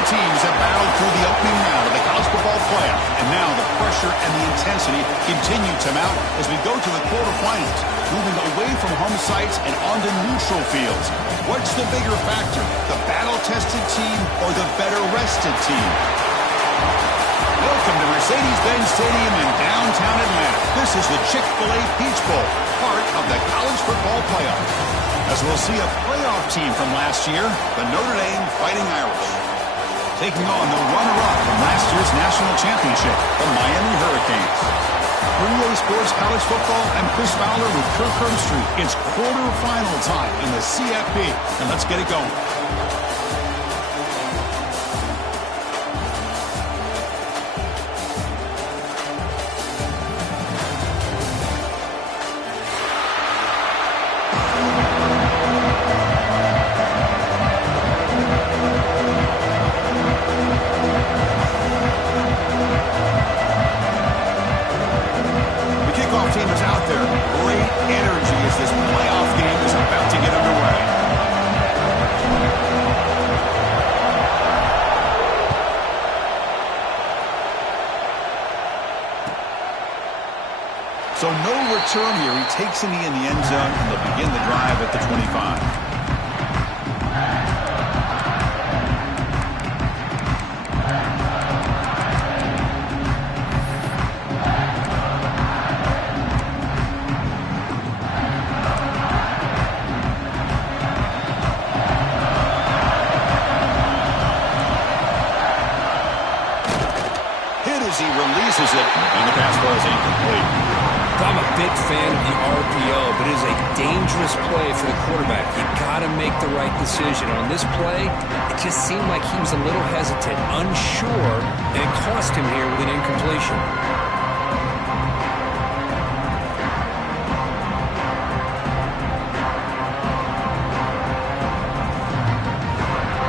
Four teams have battled through the opening round of the college football playoff, and now the pressure and the intensity continue to mount as we go to the quarterfinals, moving away from home sites and onto neutral fields. What's the bigger factor, the battle-tested team or the better-rested team? Welcome to Mercedes-Benz Stadium in downtown Atlanta. This is the Chick-fil-A Peach Bowl, part of the college football playoff. As we'll see a playoff team from last year, the Notre Dame Fighting Irish, taking on the runner-up from last year's national championship, the Miami Hurricanes. For EA Sports College Football, I'm Chris Fowler with Kirk Herbstreit. It's quarterfinal time in the CFP, and let's get it going. So no return here. He takes him in the end zone, and they'll begin the drive at the 25. Hit as he releases it, and the pass ball is incomplete. I'm a big fan of the RPO, but it is a dangerous play for the quarterback. You got to make the right decision. On this play, it just seemed like he was a little hesitant, unsure, and it cost him here with an incompletion.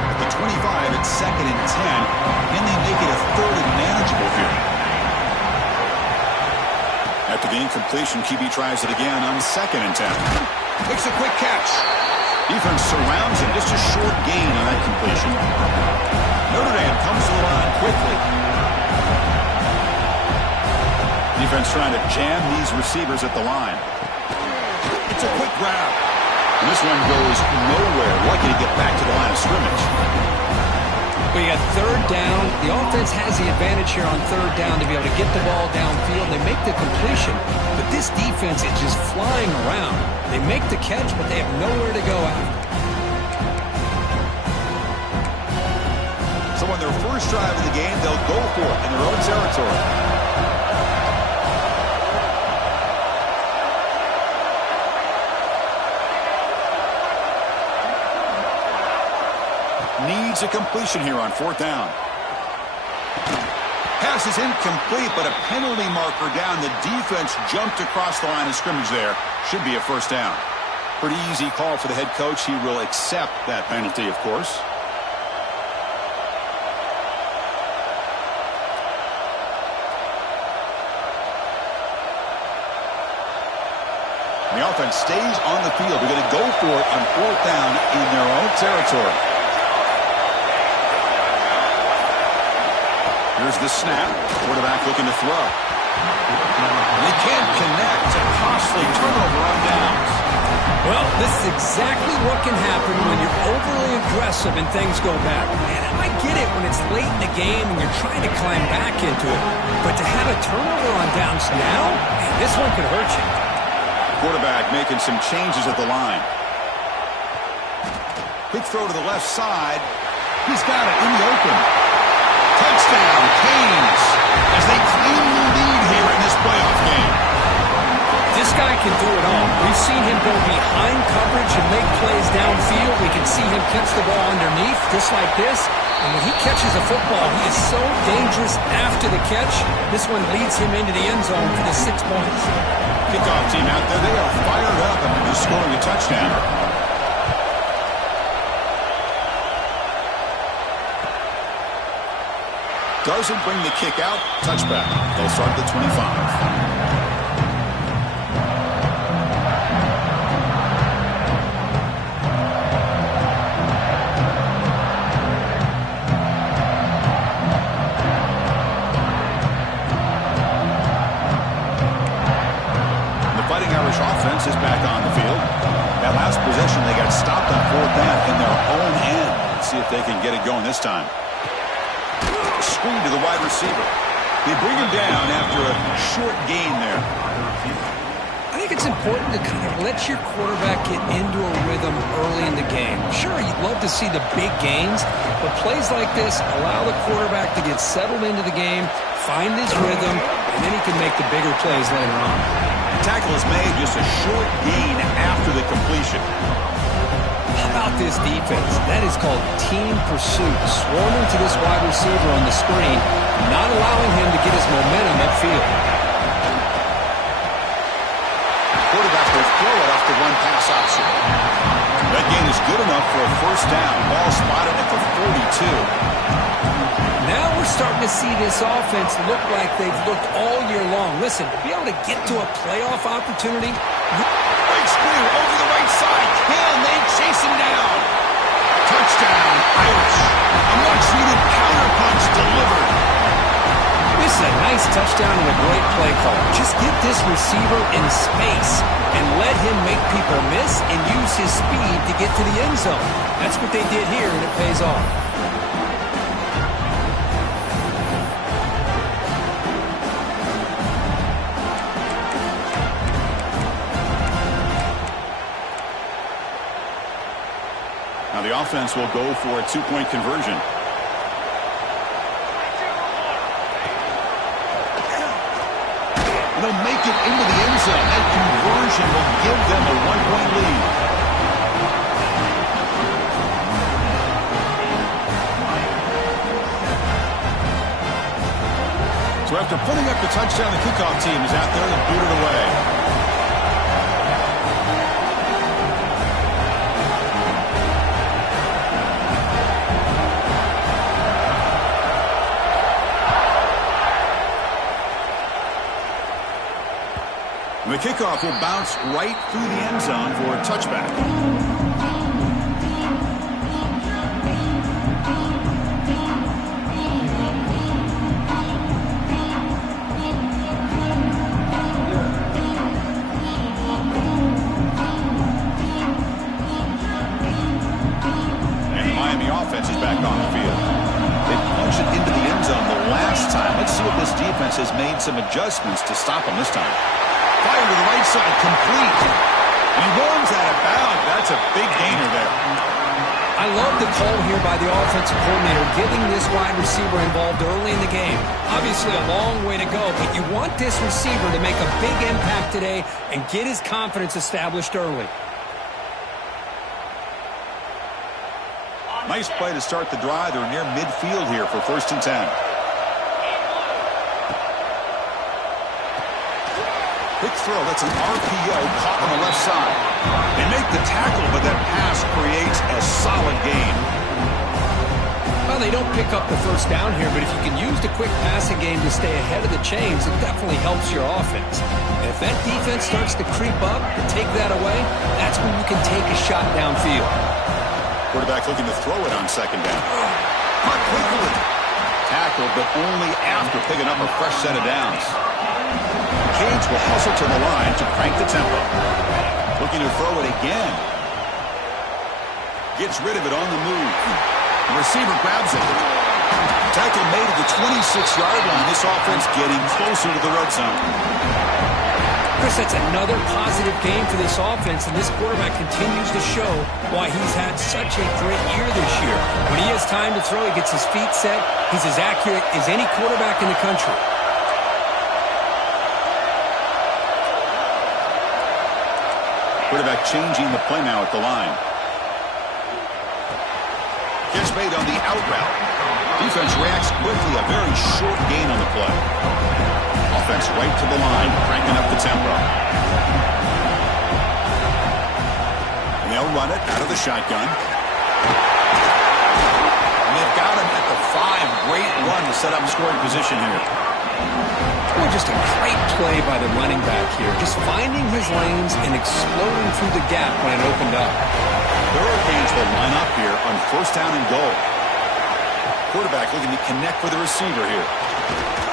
At the 25, it's 2nd and 10. Can they make it a 3rd and manageable here? After the incompletion, QB tries it again on 2nd and 10. Makes a quick catch. Defense surrounds him. Just a short gain on that completion. Notre Dame comes to the line quickly. Defense trying to jam these receivers at the line. It's a quick grab. And this one goes nowhere. Lucky to get back to the line of scrimmage. But you got 3rd down. The offense has the advantage here on 3rd down to be able to get the ball downfield. They make the completion, but this defense is just flying around. They make the catch, but they have nowhere to go after. So on their first drive of the game, they'll go for it in their own territory. Needs a completion here on 4th down. Pass is incomplete, but a penalty marker down. The defense jumped across the line of scrimmage there. Should be a 1st down. Pretty easy call for the head coach. He will accept that penalty, of course. The offense stays on the field. They're going to go for it on 4th down in their own territory. Here's the snap. Quarterback looking to throw. And they can't connect. A costly turnover on downs. Well, this is exactly what can happen when you're overly aggressive and things go bad. And I get it when it's late in the game and you're trying to climb back into it. But to have a turnover on downs now, man, this one could hurt you. Quarterback making some changes at the line. Quick throw to the left side. He's got it in the open. Touchdown, Canes, as they claim the lead here in this playoff game. This guy can do it all. We've seen him go behind coverage and make plays downfield. We can see him catch the ball underneath, just like this. And when he catches a football, he is so dangerous after the catch. This one leads him into the end zone for the 6 points. Kickoff team out there, they are fired up after scoring a touchdown. Doesn't bring the kick out. Touchback. They'll start at the 25. offense is back on the field. That last possession, they got stopped on fourth down in their own end. Let's see if they can get it going this time. Screen to the wide receiver. They bring him down after a short gain there. I think it's important to kind of let your quarterback get into a rhythm early in the game. Sure, you'd love to see the big gains, but plays like this allow the quarterback to get settled into the game, find his rhythm, and then he can make the bigger plays later on. The tackle is made, just a short gain after the completion. How about this defense? That is called team pursuit. Swarming to this wide receiver on the screen, not allowing him to get his momentum upfield. Quarterback will throw it off the run pass option. That gain is good enough for a first down. Ball spotted at the 42. Now we're starting to see this offense look like they've looked all year long. Listen, to be able to get to a playoff opportunity. Big screw over the right side. Can they chase him down? Touchdown, Irish. A much-needed counterpunch delivered. This is a nice touchdown and a great play call. Just get this receiver in space and let him make people miss and use his speed to get to the end zone. That's what they did here, and it pays off. Now the offense will go for a two-point conversion. They'll make it into the end zone. That conversion will give them a one-point lead. So after putting up the touchdown, the kickoff team is out there to boot it away. The kickoff will bounce right through the end zone for a touchback. And the Miami offense is back on the field. They punched it into the end zone the last time. Let's see if this defense has made some adjustments to stop them this time. Fire to the right side, complete. And he runs out of bounds. That's a big gainer there. I love the call here by the offensive coordinator, getting this wide receiver involved early in the game. Obviously a long way to go, but you want this receiver to make a big impact today and get his confidence established early. Nice play to start the drive. They're near midfield here for 1st and 10. Quick throw, that's an RPO caught on the left side. They make the tackle, but that pass creates a solid gain. Well, they don't pick up the first down here, but if you can use the quick passing game to stay ahead of the chains, it definitely helps your offense. And if that defense starts to creep up to take that away, that's when you can take a shot downfield. Quarterback looking to throw it on 2nd down. Caught quickly. Tackled, but only after picking up a fresh set of downs. Cage will hustle to the line to crank the tempo. Looking to throw it again. Gets rid of it on the move. The receiver grabs it. Tackle made at the 26-yard line. This offense getting closer to the red zone. Chris, that's another positive game for this offense, and this quarterback continues to show why he's had such a great year this year. When he has time to throw, he gets his feet set. He's as accurate as any quarterback in the country. Quarterback changing the play now at the line. Catch made on the out route. Defense reacts quickly. A very short gain on the play. Offense right to the line, cranking up the tempo. And they'll run it out of the shotgun. And they've got him at the 5. Great run to set up scoring position here. Boy, just a great play by the running back here. Just finding his lanes and exploding through the gap when it opened up. The Hurricanes will line up here on 1st down and goal. Quarterback looking to connect with the receiver here.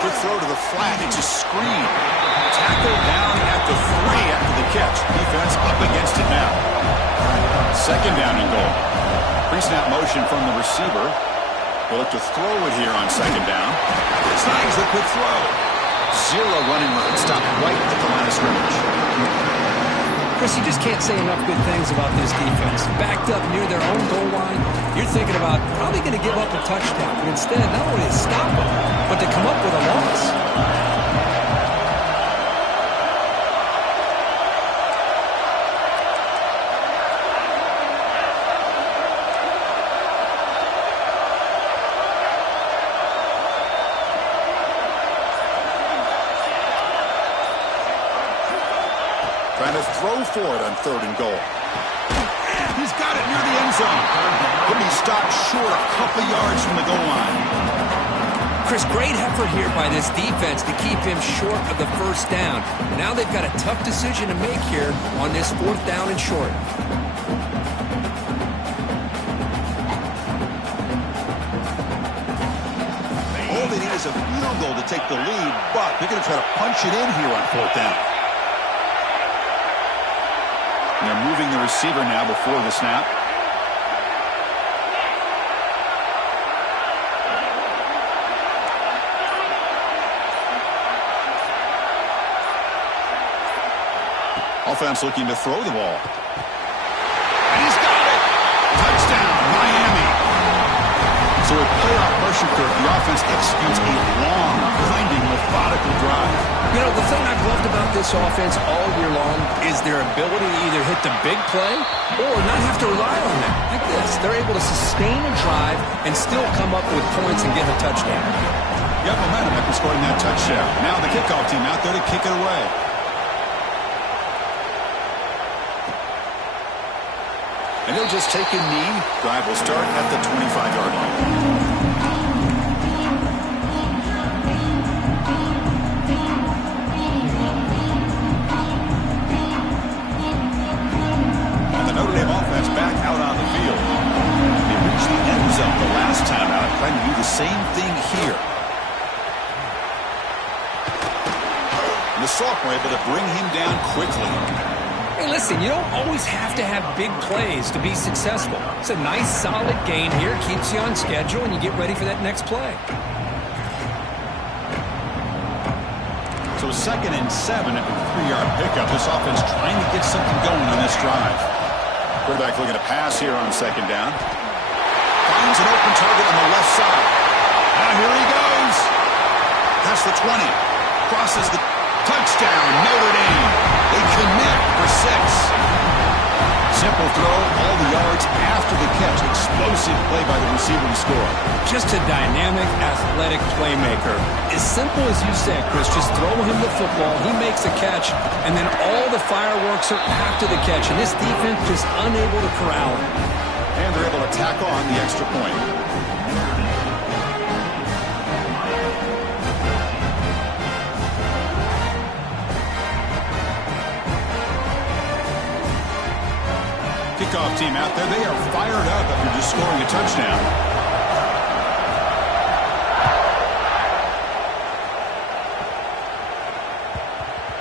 Quick throw throw to the flat. It's a screen. Tackled down at the 3 after the catch. Defense up against it now. Second down and goal. Pre-snap motion from the receiver. We'll look to throw it here on second down. Snags the quick throw. Zero running room. Stopped right at the line of scrimmage. Chris, you just can't say enough good things about this defense. Backed up near their own goal line, you're thinking about probably going to give up a touchdown. But instead, not only to stop them, but to come up with a loss. Trying to throw for it on third and goal. He's got it near the end zone. He'll be stopped short a couple yards from the goal line. Chris, great effort here by this defense to keep him short of the first down. Now they've got a tough decision to make here on this fourth down and short. All they need is a field goal to take the lead, but they're going to try to punch it in here on fourth down. And they're moving the receiver now before the snap. Offense looking to throw the ball. And he's got it! Touchdown, Miami! So with playoff pressure curve, the offense executes a long, grinding, methodical drive. You know, the thing I've loved about this offense all year long is their ability to either hit the big play or not have to rely on that. Like this, they're able to sustain a drive and still come up with points and get a touchdown. Got momentum after scoring that touchdown. Now the kickoff team out there to kick it away. And they'll just take a knee. Drive will start at the 25-yard line. Notre Dame offense back out on the field. They reached the end zone the last time out, trying to do the same thing here. And the sophomore able to bring him down quickly. Hey, listen, you don't always have to have big plays to be successful. It's a nice, solid gain here. Keeps you on schedule, and you get ready for that next play. So 2nd and 7 at the 3-yard pickup. This offense trying to get something going on this drive. Quarterback looking to pass here on second down. Finds an open target on the left side. Now here he goes. That's the 20. Crosses the touchdown, Notre Dame. They connect for 6. Simple throw, all the yards after the catch. Explosive play by the receiver to score. Just a dynamic, athletic playmaker. As simple as you said, Chris, just throw him the football, he makes a catch, and then all the fireworks are after the catch, and this defense just unable to corral him. And they're able to tack on the extra point. Kickoff team out there. They are fired up after just scoring a touchdown.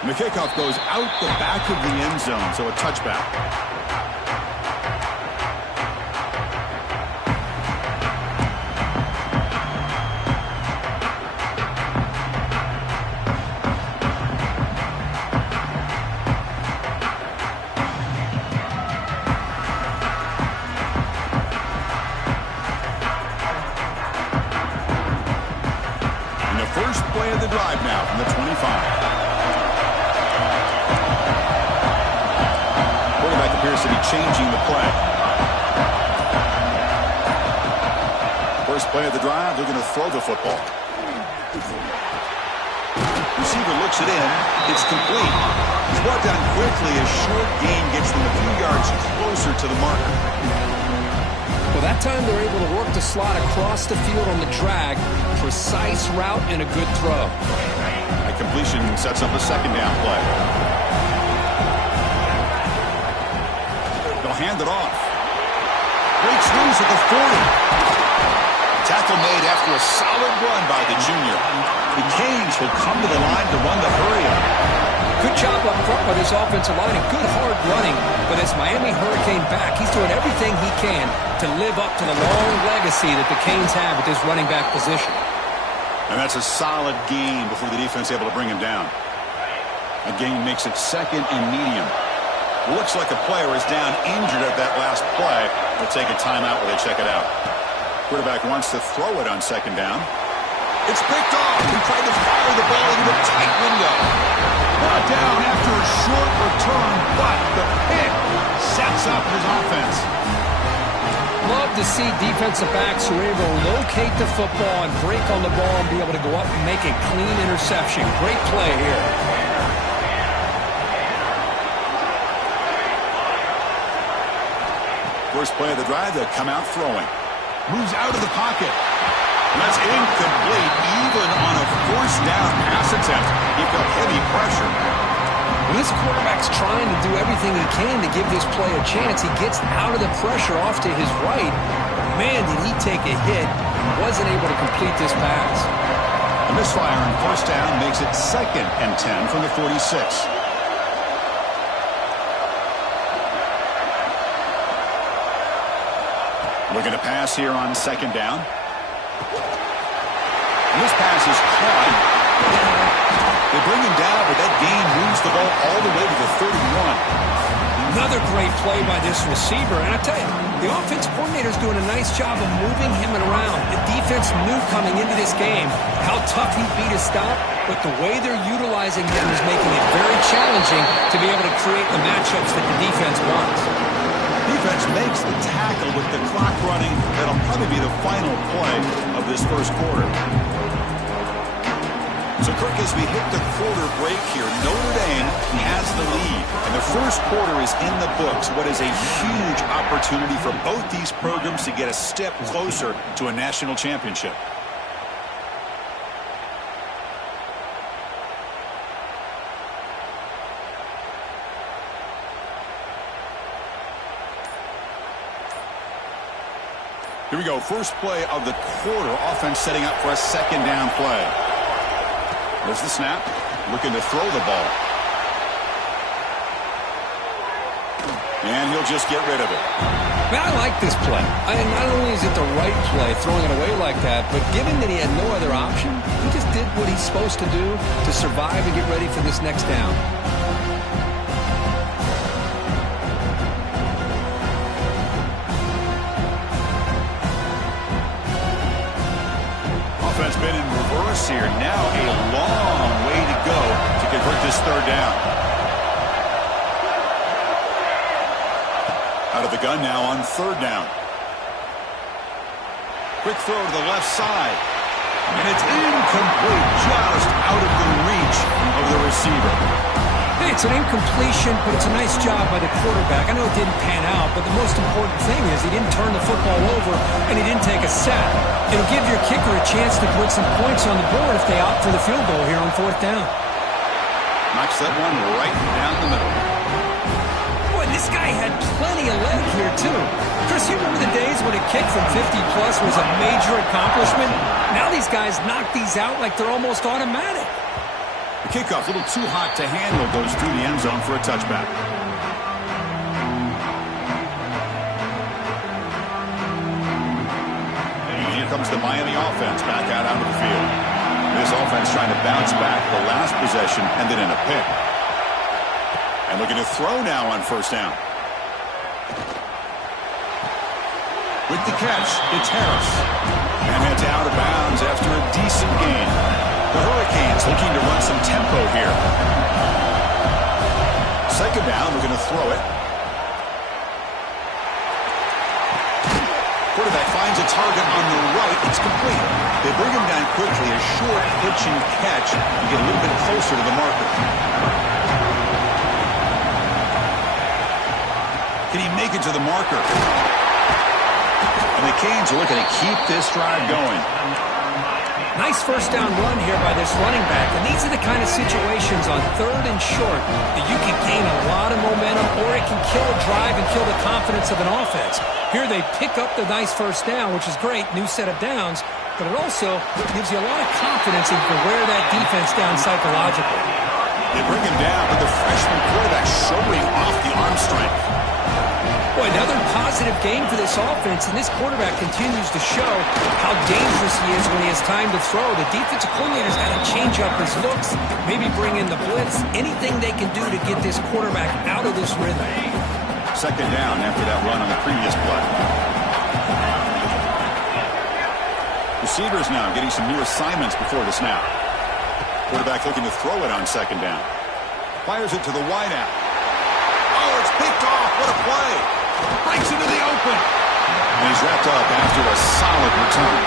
And the kickoff goes out the back of the end zone, so a touchback. First play of the drive now from the 25. Quarterback appears to be changing the play. First play of the drive, they're going to throw the football. Receiver looks it in. It's complete. He's brought down quickly. A short gain gets them a few yards closer to the marker. Well, that time they're able to work the slot across the field on the drag. Precise route and a good throw. That completion sets up a second down play. They'll hand it off. Breaks loose at the 40. Tackle made after a solid run by the junior. The Canes will come to the line to run the hurry up. Good job up front with his offensive line and good hard running. But as Miami Hurricane back, he's doing everything he can to live up to the long legacy that the Canes have at this running back position. And that's a solid gain before the defense is able to bring him down. A gain makes it second and medium. Looks like a player is down injured at that last play. They'll take a timeout where they check it out. Quarterback wants to throw it on second down. It's picked off. He tried to fire the ball into a tight window. Brought down after a short return, but the pick sets up his offense. Love to see defensive backs who are able to locate the football and break on the ball and be able to go up and make a clean interception. Great play here. First play of the drive, they'll come out throwing. Moves out of the pocket. And that's incomplete, even on a first down pass attempt. He felt heavy pressure. When this quarterback's trying to do everything he can to give this play a chance, he gets out of the pressure off to his right. Man, did he take a hit. Wasn't able to complete this pass. A misfire on first down makes it 2nd and 10 from the 46. Looking to pass here on second down. And this pass is caught. They bring him down, but that gain moves the ball all the way to the 31. Another great play by this receiver. And I tell you, the offense coordinator's doing a nice job of moving him around. The defense knew coming into this game how tough he'd be to stop, but the way they're utilizing him is making it very challenging to be able to create the matchups that the defense wants. Defense makes the tackle with the clock running. That'll probably be the final play of this first quarter. So, Kirk, as we hit the quarter break here, Notre Dame has the lead. And the first quarter is in the books. What is a huge opportunity for both these programs to get a step closer to a national championship. Here we go. First play of the quarter. Offense setting up for a second down play. There's the snap. Looking to throw the ball. And he'll just get rid of it. Man, I like this play. Not only is it the right play, throwing it away like that, but given that he had no other option, he just did what he's supposed to do to survive and get ready for this next down. Offense been in reverse here. Now a long way to go to convert this third down. Out of the gun now on third down. Quick throw to the left side. And it's incomplete, just out of the reach of the receiver. Hey, it's an incompletion, but it's a nice job by the quarterback. I know it didn't pan out, but the most important thing is he didn't turn the football over and he didn't take a sack. It'll give your kicker a chance to put some points on the board if they opt for the field goal here on fourth down. Knocks that one right down the middle. Boy, this guy had plenty of leg here, too. Chris, you remember the days when a kick from 50-plus was a major accomplishment? Now these guys knock these out like they're almost automatic. The kickoff, a little too hot to handle, goes through the end zone for a touchback. And here comes the Miami offense back out onto the field. This offense trying to bounce back the last possession and then in a pick. And looking to throw now on first down. With the catch, it's Harris. And heads out of bounds after a decent gain. The Hurricanes looking to run some tempo here. Second down, we're going to throw it. Quarterback finds a target on the right. It's complete. They bring him down quickly. A short pitch and catch to get a little bit closer to the marker. Can he make it to the marker? And the Canes are looking to keep this drive going. Nice first down run here by this running back. And these are the kind of situations on third and short that you can gain a lot of momentum, or it can kill a drive and kill the confidence of an offense. Here they pick up the nice first down, which is great. New set of downs. but it also gives you a lot of confidence that you can wear that defense down psychologically. They bring him down, but the freshman quarterback showing off the arm strength. Boy, another positive game for this offense, and this quarterback continues to show how dangerous he is when he has time to throw. The defensive coordinator's got to change up his looks, maybe bring in the blitz, anything they can do to get this quarterback out of this rhythm. Second down after that run on the previous play. Receivers now getting some new assignments before the snap. Quarterback looking to throw it on second down. Fires it to the wideout. Oh, it's picked off. What a play. Breaks into the open. And he's wrapped up after a solid return.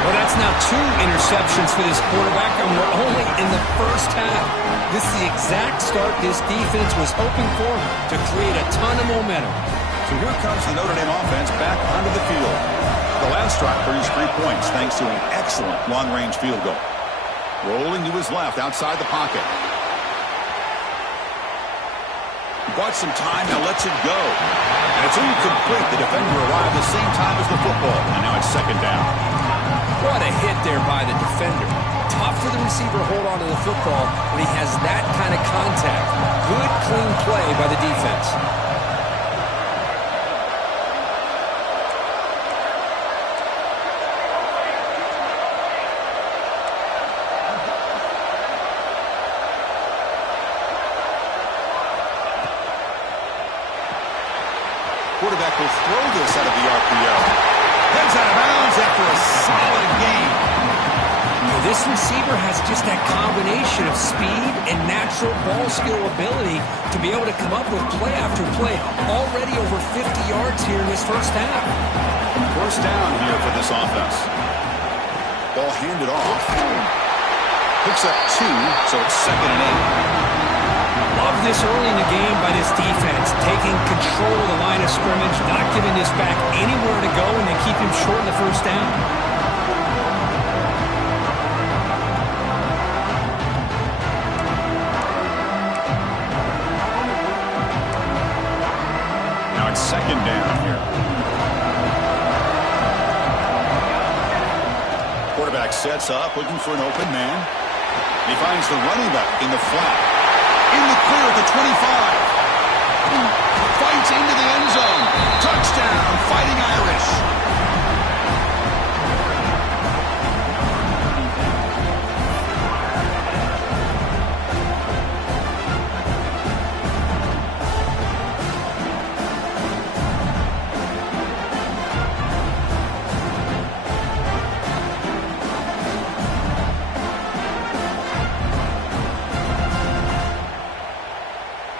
Well, that's now 2 interceptions for this quarterback, and we're only in the first half. This is the exact start this defense was hoping for to create a ton of momentum. So here comes the Notre Dame offense back onto the field. The last drive produced 3 points thanks to an excellent long-range field goal. Rolling to his left outside the pocket. Bought some time, now lets it go. And it's incomplete. The defender arrived the same time as the football. And now it's second down. What a hit there by the defender. Tough for the receiver to hold on to the football when he has that kind of contact. Good, clean play by the defense. Quarterback will throw this out of the RPO. Heads out of bounds after a solid game. Now, this receiver has just that combination of speed and natural ball skill ability to be able to come up with play after play. Already over 50 yards here in this first half. First down here for this offense. Ball handed off. Picks up 2, so it's second and 8. Love this early in the game by this defense, taking control of the line of scrimmage, not giving this back anywhere to go, and they keep him short in the first down. Now it's second down here. Quarterback sets up, looking for an open man. He finds the running back in the flat. In the clear at the 25. Fights into the end zone. Touchdown, Fighting Irish.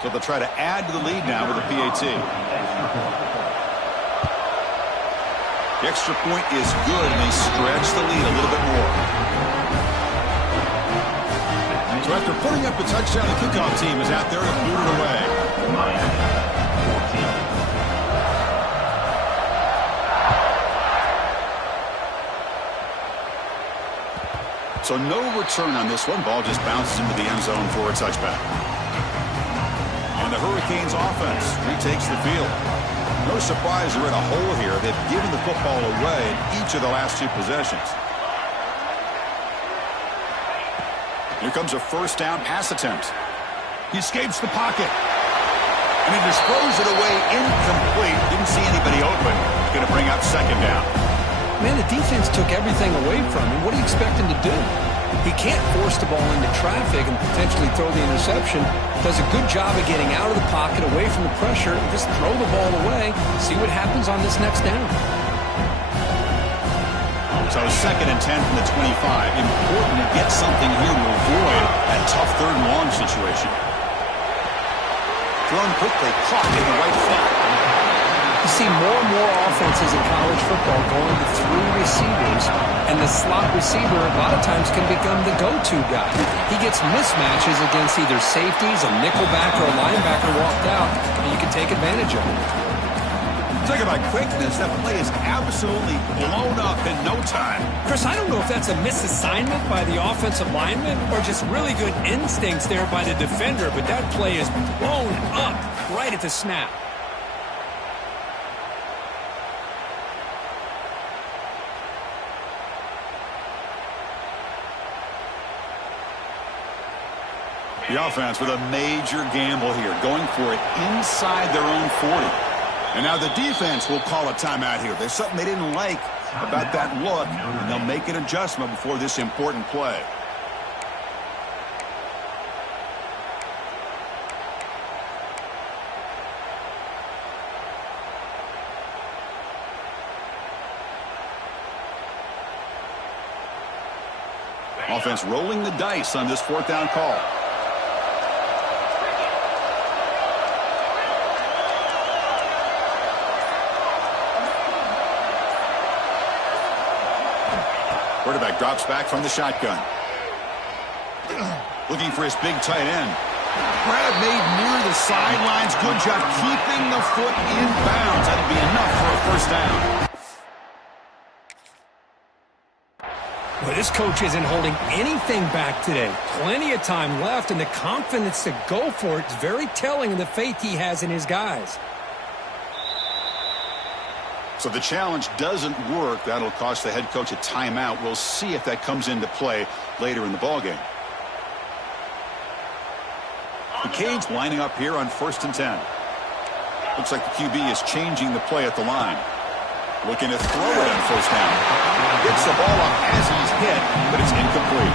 So they'll try to add to the lead now with a PAT. The extra point is good, and they stretch the lead a little bit more. So after putting up a touchdown, the kickoff team is out there to boot it away. So no return on this one. Ball just bounces into the end zone for a touchback. And the Hurricanes offense retakes the field. No surprise they're in a hole here. They've given the football away in each of the last 2 possessions. Here comes a first down pass attempt. He escapes the pocket. And he just throws it away incomplete. Didn't see anybody open. Going to bring up second down. Man, the defense took everything away from him. What do you expect him to do? He can't force the ball into traffic and potentially throw the interception. Does a good job of getting out of the pocket, away from the pressure, and just throw the ball away. See what happens on this next down. So second and 10 from the 25. Important to get something here to avoid that tough third and long situation. Thrown quickly, caught in the right flat. You see more and more offenses in college football going to 3 receivers, and the slot receiver a lot of times can become the go-to guy. He gets mismatches against either safeties, a nickelback, or a linebacker walked out, and you can take advantage of it. Talk about quickness. That play is absolutely blown up in no time. Chris, I don't know if that's a misassignment by the offensive lineman or just really good instincts there by the defender, but that play is blown up right at the snap. The offense with a major gamble here, going for it inside their own 40. And now the defense will call a timeout here. There's something they didn't like about that look, and they'll make an adjustment before this important play. Offense rolling the dice on this fourth down call. Quarterback drops back from the shotgun. Looking for his big tight end. Grab made near the sidelines. Good job keeping the foot in bounds. That'll be enough for a first down. Well, this coach isn't holding anything back today. Plenty of time left, and the confidence to go for it is very telling of the faith he has in his guys. So the challenge doesn't work. That'll cost the head coach a timeout. We'll see if that comes into play later in the ballgame. The Canes lining up here on 1st and 10. Looks like the QB is changing the play at the line. Looking to throw it on first down. Gets the ball up as he's hit, but it's incomplete.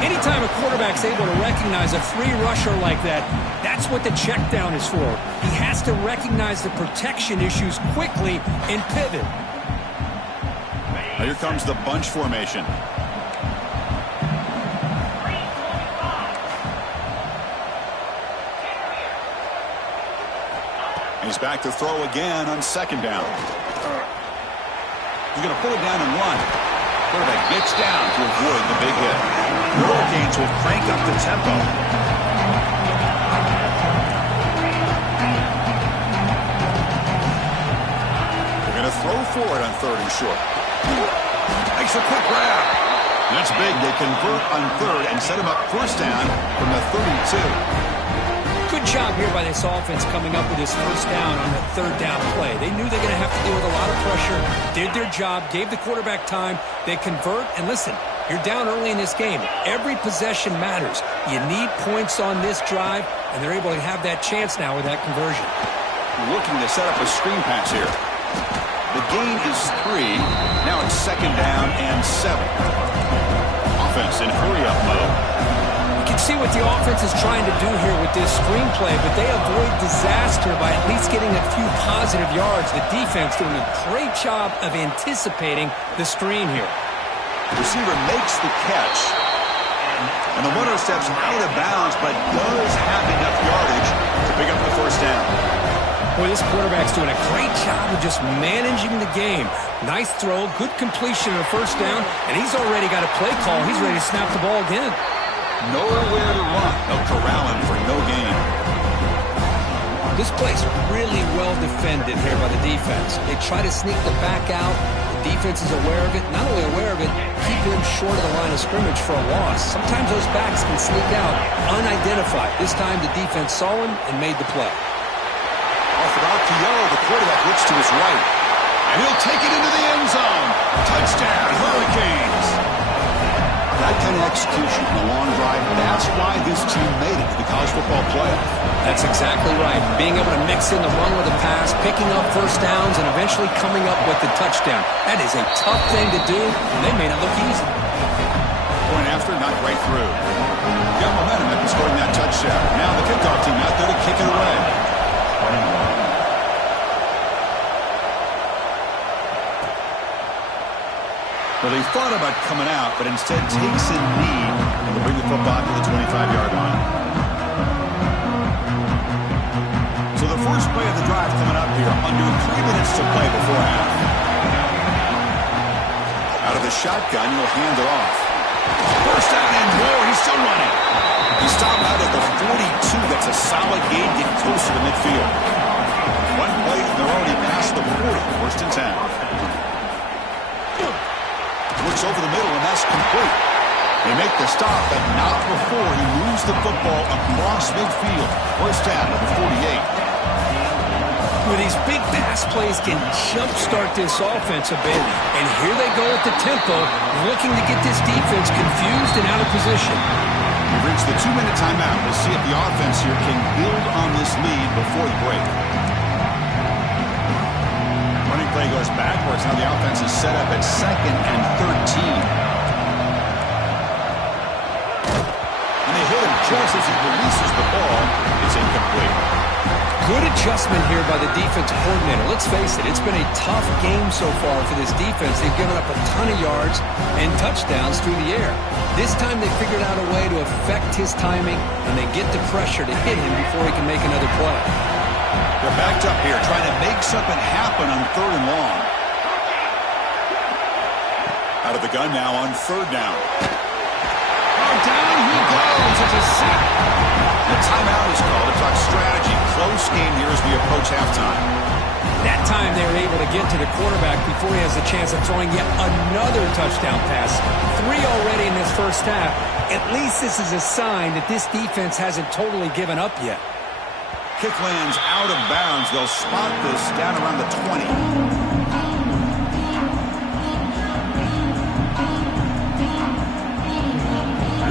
Anytime a quarterback's able to recognize a free rusher like that, that's what the check down is for. He has to recognize the protection issues quickly and pivot. Now here comes the bunch formation. He's back to throw again on 2nd down. He's going to pull it down and run. Quarterback gets down to avoid the big hit. The Hurricanes will crank up the tempo. They're going to throw for it on 3rd and short. Makes a quick grab. That's big. They convert on 3rd and set him up first down from the 32. Good job here by this offense coming up with this first down on the 3rd down play. They knew they're going to have to deal with a lot of pressure, did their job, gave the quarterback time. They convert, and listen, you're down early in this game. Every possession matters. You need points on this drive, and they're able to have that chance now with that conversion. Looking to set up a screen pass here. The gain is 3. Now it's 2nd down and 7. Offense in hurry-up mode. You can see what the offense is trying to do here with this screenplay, but they avoid disaster by at least getting a few positive yards. The defense doing a great job of anticipating the screen here. The receiver makes the catch, and the runner steps out of bounds, but does have enough yardage to pick up the first down. Boy, this quarterback's doing a great job of just managing the game. Nice throw, good completion of the first down, and he's already got a play call. He's ready to snap the ball again. Nowhere to run. They'll corral him for no gain. This play's really well defended here by the defense. They try to sneak the back out. The defense is aware of it. Not only aware of it, keep him short of the line of scrimmage for a loss. Sometimes those backs can sneak out unidentified. This time the defense saw him and made the play. Off of RPO, the quarterback looks to his right. And he'll take it into the end zone. Touchdown, Hurricanes. That kind of execution in a long drive, that's why this team made it to the college football playoff. That's exactly right. Being able to mix in the run with the pass, picking up first downs, and eventually coming up with the touchdown. That is a tough thing to do, and they made it look easy. Point after, not right through. Got momentum after scoring that touchdown. Now the kickoff team out there to kick it away. Well, they thought about coming out, but instead takes a knee and will bring the football to the 25-yard line. So the first play of the drive coming up here, under 3 minutes to play before half. Out of the shotgun, he'll hand it off. First down and more, he's still running. He stopped out at the 42. That's a solid gain, getting closer to midfield. One play, and they're already past the 40, 1st and 10. Looks over the middle, and that's complete. They make the stop, but not before he moves the football across midfield. First down at the 48. Well, these big pass plays can jumpstart this offense a bit, and here they go at the tempo, looking to get this defense confused and out of position. We've reached the 2-minute timeout. We'll see if the offense here can build on this lead before the break. Running play goes backwards. Now the offense is set up at 2nd and 13. And they hit him just as he releases the ball. It's incomplete. Good adjustment here by the defensive coordinator. Let's face it, it's been a tough game so far for this defense. They've given up a ton of yards and touchdowns through the air. This time they figured out a way to affect his timing, and they get the pressure to hit him before he can make another play. They're backed up here, trying to make something happen on 3rd and long. Out of the gun now on 3rd down. Oh, down he goes. It's a sack. The timeout is called to talk strategy. Close game here as we approach halftime. That time they were able to get to the quarterback before he has a chance of throwing yet another touchdown pass. 3 already in this first half. At least this is a sign that this defense hasn't totally given up yet. Kick lands out of bounds. They'll spot this down around the 20.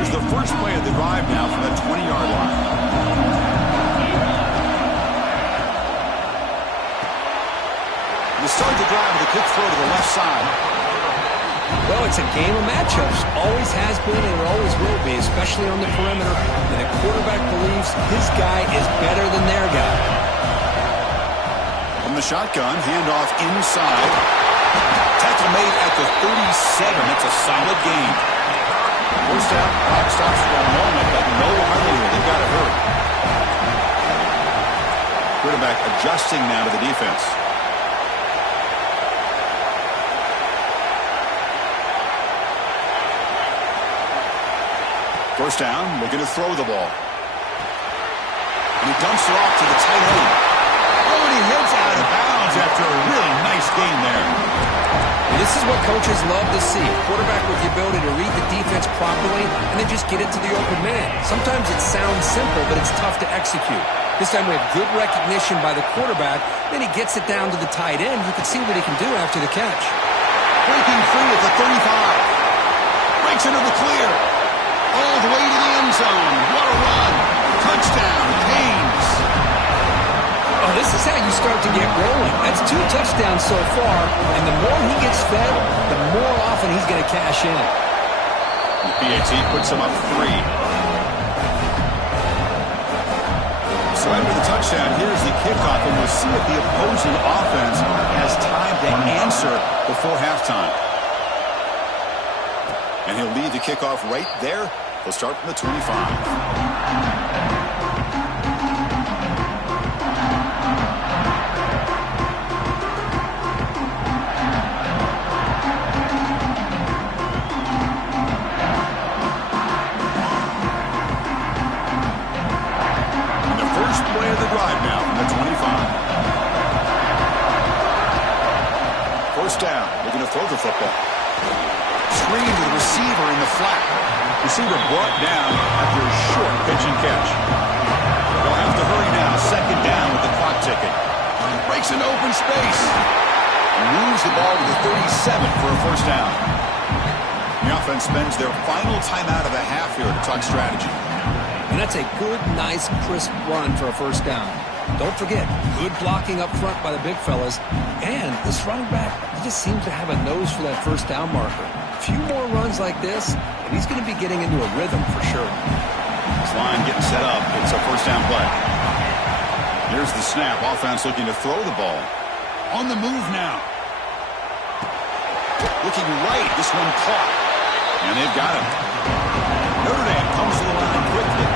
Here's the first play of the drive now from the 20-yard line. They start the drive with a quick throw to the left side. Well, it's a game of matchups. Always has been and it always will be, especially on the perimeter. And the quarterback believes his guy is better than their guy. From the shotgun, handoff inside. Tackle made at the 37. That's a solid gain. First down, clock stops for a moment, but no hurry here. They've got to hurry. Quarterback adjusting now to the defense. First down, looking to throw the ball. And he dumps it off to the tight end. Oh, and he heads out of bounds after a really nice gain there. And this is what coaches love to see. A quarterback with the ability to read the defense properly and then just get it to the open man. Sometimes it sounds simple, but it's tough to execute. This time we have good recognition by the quarterback. Then he gets it down to the tight end. You can see what he can do after the catch. Breaking free at the 35. Breaks into the clear. All the way to the end zone. What a run. Touchdown, Canes. Oh, this is how you start to get rolling. That's 2 touchdowns so far, and the more he gets fed, the more often he's going to cash in. The PAT puts him up 3. So after the touchdown, here's the kickoff, and we'll see if the opposing offense has time to answer before halftime. And he'll lead the kickoff right there. They'll start from the 25. Down, looking to throw the football. Screen to the receiver in the flat. Receiver brought down after a short pitch and catch. They'll have to hurry now. 2nd down with the clock ticking. Breaks into open space. Moves the ball to the 37 for a first down. The offense spends their final timeout of the half here to talk strategy. And that's a good, nice, crisp run for a first down. Don't forget, good blocking up front by the big fellas. And this running back, he just seems to have a nose for that first down marker. A few more runs like this, and he's going to be getting into a rhythm for sure. This line getting set up. It's a first down play. Here's the snap. Offense looking to throw the ball. On the move now. Looking right. This one caught. And they've got him. Notre Dame comes to the line quickly.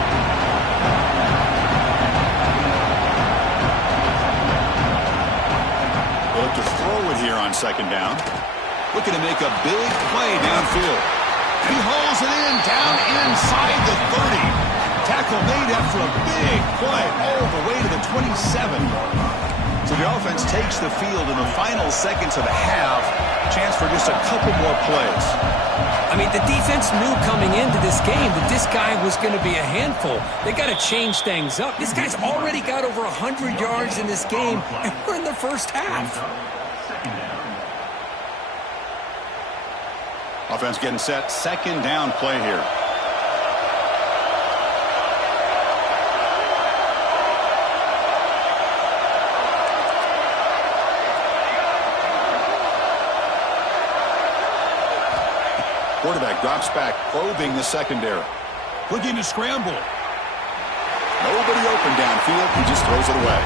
Look to throw it here on 2nd down. Looking to make a big play downfield. He hauls it in down inside the 30. Tackle made after a big play all the way to the 27. So the offense takes the field in the final seconds of the half. Chance for just a couple more plays. I mean, the defense knew coming into this game that this guy was going to be a handful. They got to change things up. This guy's already got over 100 yards in this game, and we're in the first half. Offense getting set. 2nd down play here. drops back, probing the secondary. Looking to scramble. Nobody open downfield. He just throws it away.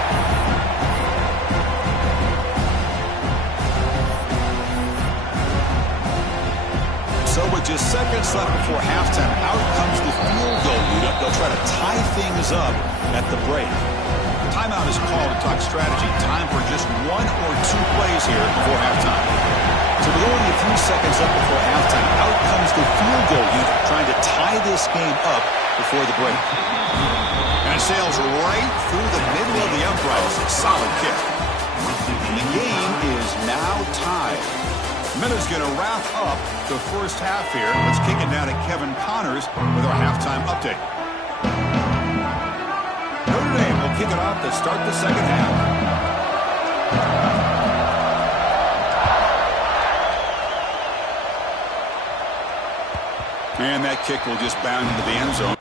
So with just seconds left before halftime, out comes the field goal unit. They'll try to tie things up at the break. Timeout is called to talk strategy. Time for just 1 or 2 plays here before halftime. So we're only a few seconds left before halftime. Out comes the field goal unit trying to tie this game up before the break. And it sails right through the middle of the uprights. A solid kick. And the game is now tied. Miller's going to wrap up the first half here. Let's kick it down to Kevin Connors with our halftime update. Notre Dame will kick it off to start the second half. And that kick will just bound into the end zone.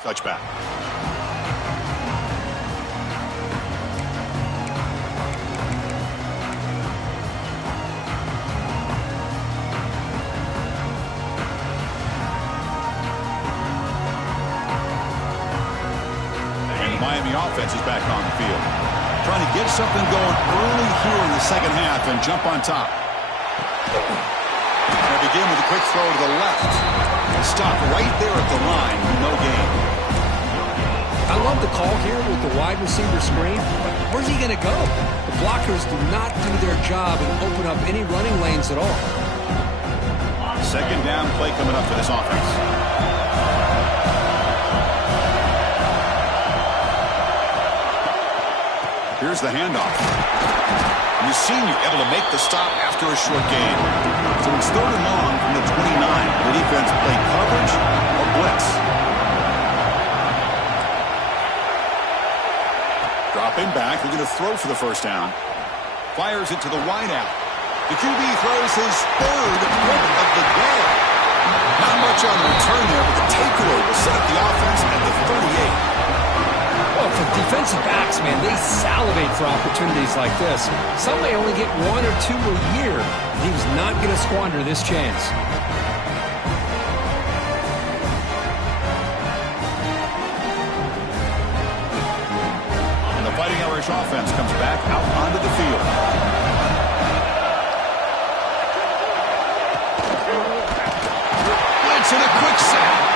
Touchback. And the Miami offense is back on the field. Trying to get something going early here in the second half and jump on top. They begin with a quick throw to the left. Stop right there at the line. No gain. I love the call here with the wide receiver screen, but where's he going to go? The blockers do not do their job and open up any running lanes at all. Second down play coming up for this offense. Here's the handoff. And the senior able to make the stop after a short gain. So it's 3rd and long from the 29. The defense play coverage or blitz. Dropping back, they're going to throw for the first down. Fires it to the wide out. The QB throws his 3rd pick of the day. Not much on the return there, but the takeaway will set up the offense at the 38. Well, for defensive backs, man, they salivate for opportunities like this. Some may only get 1 or 2 a year. He was not going to squander this chance. And the Fighting Irish offense comes back out onto the field. Blitz and a quick sack.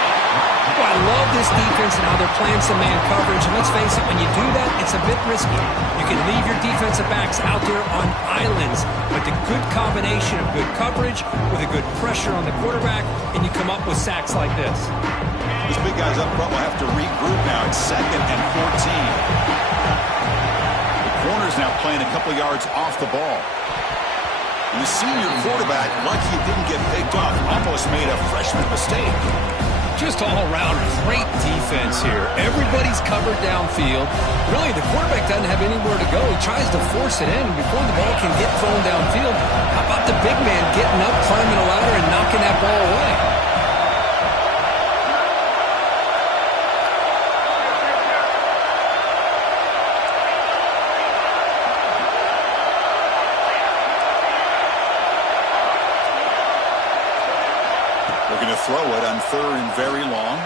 Well, I love this defense and how they're playing some man coverage. And let's face it, when you do that, it's a bit risky. You can leave your defensive backs out there on islands, but the good combination of good coverage with a good pressure on the quarterback, and you come up with sacks like this. These big guys up front will have to regroup now. It's 2nd and 14. The corner's now playing a couple yards off the ball. And the senior quarterback, lucky he didn't get picked off, almost made a freshman mistake. Just all around, great defense here. Everybody's covered downfield. Really, the quarterback doesn't have anywhere to go. He tries to force it in before the ball can get thrown downfield. How about the big man getting up, climbing a ladder, and knocking that ball away? Throw it on 3rd and very long.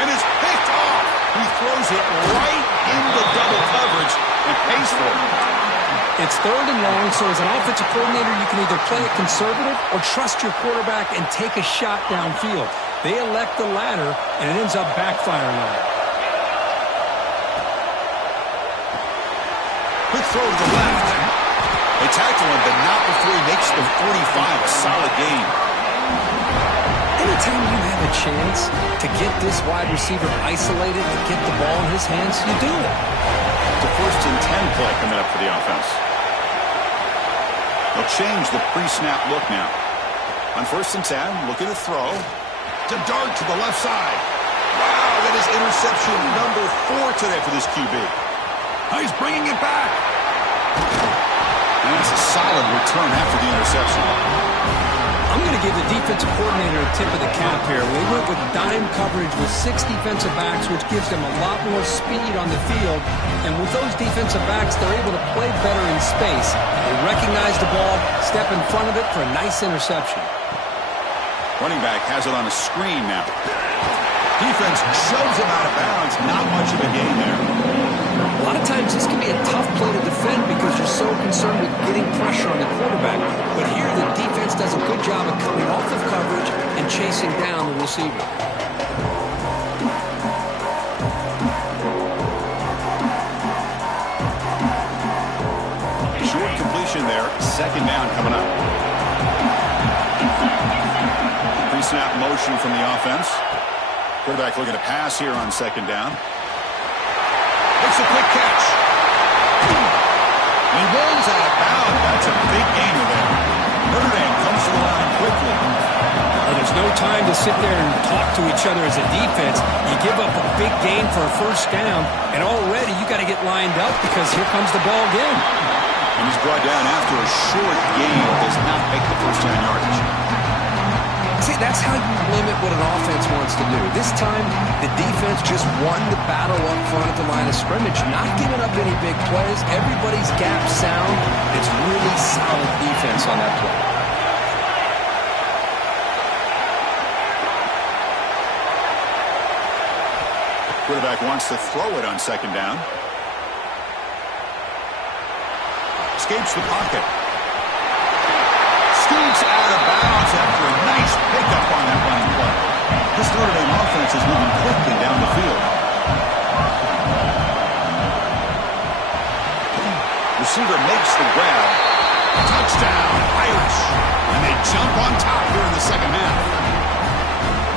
And it's picked off. He throws it right into double coverage and pays for it. It's 3rd and long, so as an offensive coordinator, you can either play it conservative or trust your quarterback and take a shot downfield. They elect the latter, and it ends up backfiring on them. Quick throw to the left. tackle him, but not before he makes the 45, a solid gain. Anytime you have a chance to get this wide receiver isolated, to get the ball in his hands, you do it. It's a 1st and 10 play coming up for the offense. They'll change the pre-snap look now. On 1st and 10, looking to throw. To dart to the left side. Wow, that is interception number 4 today for this QB. He's bringing it back. And that's a solid return after the interception. I'm going to give the defensive coordinator a tip of the cap here. We went with dime coverage with 6 defensive backs, which gives them a lot more speed on the field. And with those defensive backs, they're able to play better in space. They recognize the ball, step in front of it for a nice interception. Running back has it on a screen now. Defense shoves him out of bounds. Not much of a gain there. A lot of times this can be a tough play to defend because you're so concerned with getting pressure on the quarterback. But here the defense does a good job of coming off of coverage and chasing down the receiver. Short completion there. 2nd down coming up. Pre-snap motion from the offense. Quarterback looking to pass here on 2nd down. Makes a quick catch. And he rolls out of bounds. That's a big gainer there. Notre Dame comes to the line quickly. Well, there's no time to sit there and talk to each other as a defense. You give up a big gain for a 1st down, and already you got to get lined up because here comes the ball again. And he's brought down after a short gain. Does not make the 1st down yardage. See, that's how you limit what an offense wants to do. This time, the defense just won the battle up front at the line of scrimmage, not giving up any big plays. Everybody's gap sound. It's really solid defense on that play. Quarterback wants to throw it on 2nd down. Escapes the pocket. Scoots out of bounds after a nice pickup on that running play. This Notre Dame offense is moving quickly down the field. Receiver makes the grab. Touchdown, Irish. And they jump on top here in the 2nd half.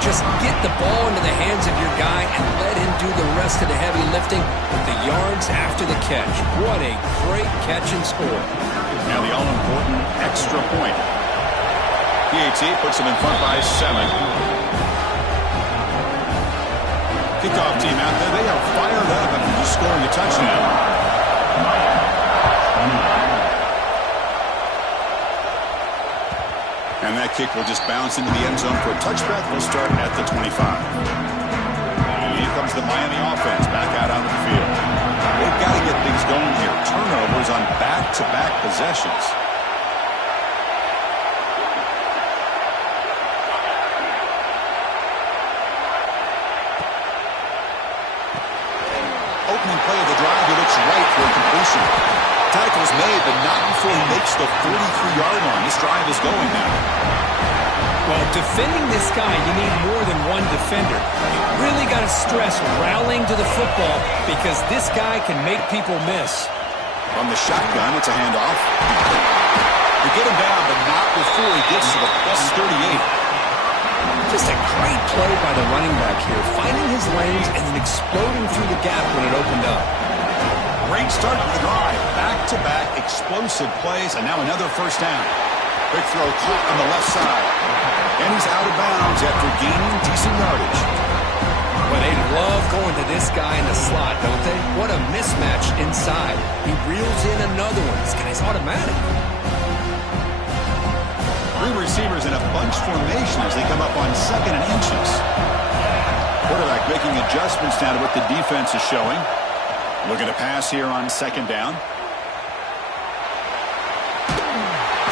Just get the ball into the hands of your guy and let him do the rest of the heavy lifting with the yards after the catch. What a great catch and score. Now the all-important extra point. PAT puts them in front by 7. Kickoff team out there. They are fired up after just scoring a touchdown. And that kick will just bounce into the end zone for a touchback. We'll start at the 25. And here comes the Miami offense back out onto the field. They've got to get things going here. Turnovers on back-to-back possessions. Opening play of the drive, he looks right for a completion. Tackle's made, but not before he makes the 43-yard line. This drive is going now. Well, defending this guy, you need more than one defender. You really got to stress rallying to the football because this guy can make people miss. From the shotgun, it's a handoff. They get him down, but not before he gets to the plus 38. Just a great play by the running back here, finding his lanes and then exploding through the gap when it opened up. Great start to the drive. Back-to-back explosive plays, and now another 1st down. Quick throw caught on the left side. And he's out of bounds after gaining decent yardage. Well, they love going to this guy in the slot, don't they? What a mismatch inside. He reels in another one. This guy's automatic. 3 receivers in a bunch formation as they come up on 2nd and inches. Quarterback making adjustments now to what the defense is showing. Looking to pass here on 2nd down.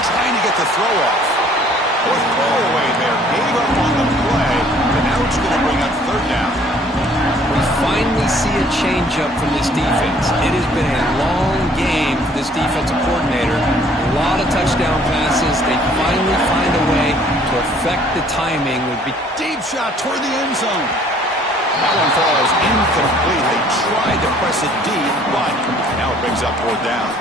Trying to get the throw off. Fourth throwaway there. Gave up on the play, but now it's going to bring up 3rd down. We finally see a change-up from this defense. It has been a long game for this defensive coordinator. A lot of touchdown passes. They finally find a way to affect the timing. Deep shot toward the end zone. That one falls incomplete. They tried to press it deep, but now it brings up 4th down.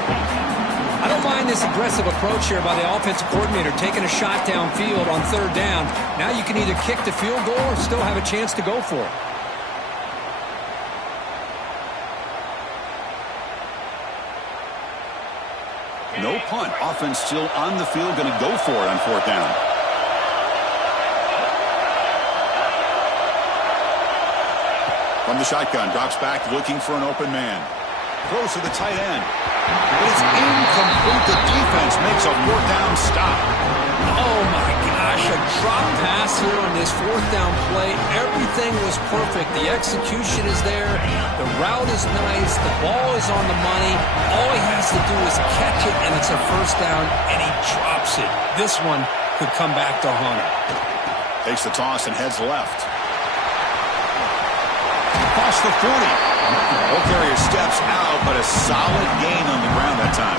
I I don't mind this aggressive approach here by the offensive coordinator, taking a shot downfield on third down. Now you can either kick the field goal or still have a chance to go for it. No punt. Offense still on the field, going to go for it on fourth down. From the shotgun, drops back, looking for an open man. Throws to the tight end. But it's incomplete. The defense makes a fourth down stop. Oh, my gosh. A drop pass here on this fourth down play. Everything was perfect. The execution is there. The route is nice. The ball is on the money. All he has to do is catch it, and it's a first down, and he drops it. This one could come back to haunt him. Takes the toss and heads left. Across the 40. Ball carrier steps out, but a solid gain on the ground that time.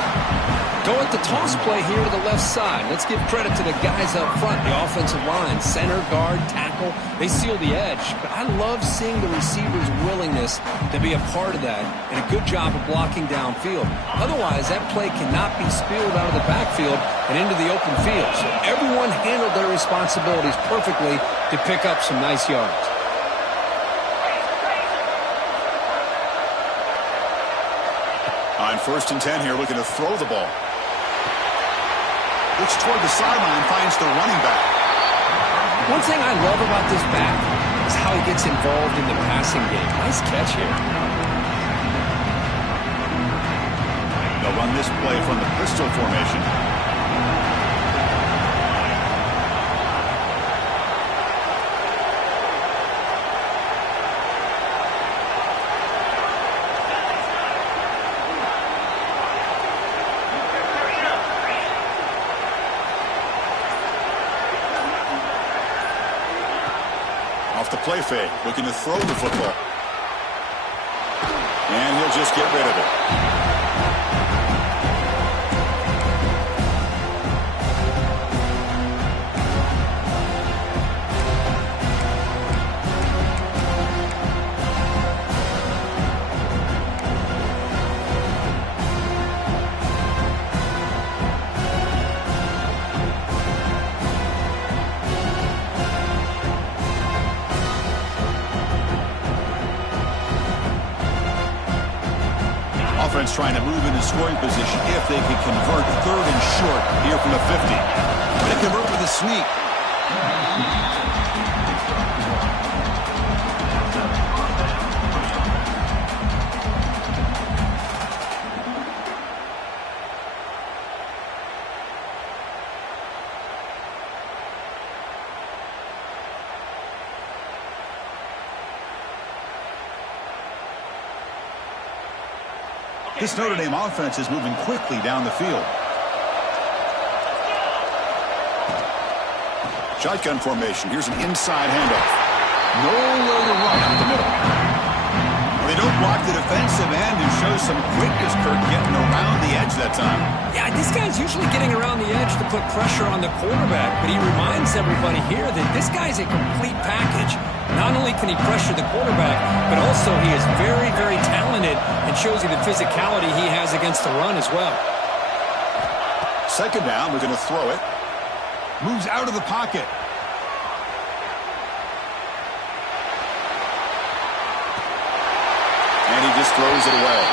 Go at the toss play here to the left side. Let's give credit to the guys up front, the offensive line, center, guard, tackle. They seal the edge. But I love seeing the receiver's willingness to be a part of that and a good job of blocking downfield. Otherwise, that play cannot be spilled out of the backfield and into the open field. So everyone handled their responsibilities perfectly to pick up some nice yards. On 1st and 10 here, looking to throw the ball. Looks toward the sideline, finds the running back. One thing I love about this back is how he gets involved in the passing game. Nice catch here. They'll run this play from the pistol formation. Off the play fake, looking to throw the football. And he'll just get rid of it. Offense trying to move into scoring position if they can convert 3rd and short here from the 50. Trying to convert with a sneak. This Notre Dame offense is moving quickly down the field. Shotgun formation. Here's an inside handoff. Nowhere to run up the middle. They don't block the defensive end and show some quickness, Kirk, getting around the edge that time. Yeah, this guy's usually getting around the edge to put pressure on the quarterback, but he reminds everybody here that this guy's a complete package. Not only can he pressure the quarterback, but also he is very, very talented and shows you the physicality he has against the run as well. 2nd down, we're going to throw it. Moves out of the pocket. And he just throws it away.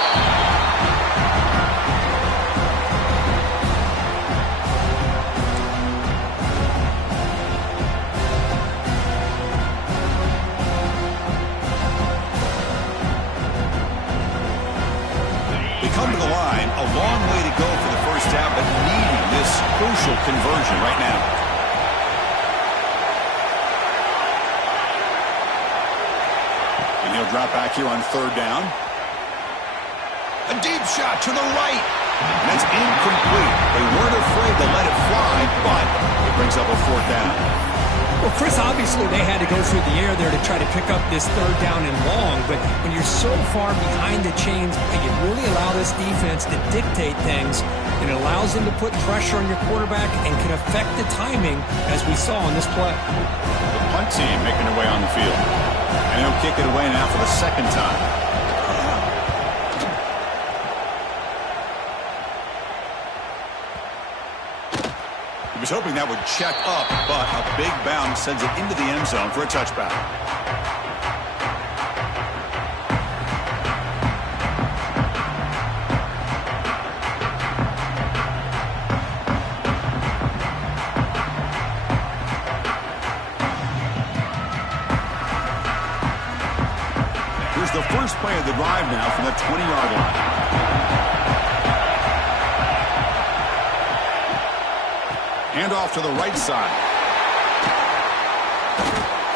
They come to the line, a long way to go for the first down, but needing this crucial conversion right now. He'll drop back here on 3rd down. A deep shot to the right. And that's incomplete. They weren't afraid to let it fly, but it brings up a 4th down. Well, Chris, obviously they had to go through the air there to try to pick up this 3rd down and long, but when you're so far behind the chains, you really allow this defense to dictate things, and it allows them to put pressure on your quarterback and can affect the timing, as we saw on this play. The punt team making their way on the field. And he'll kick it away now for the 2nd time. was hoping that would check up, but a big bounce sends it into the end zone for a touchback. Here's the first play of the drive now from the 20-yard line. Hand off to the right side.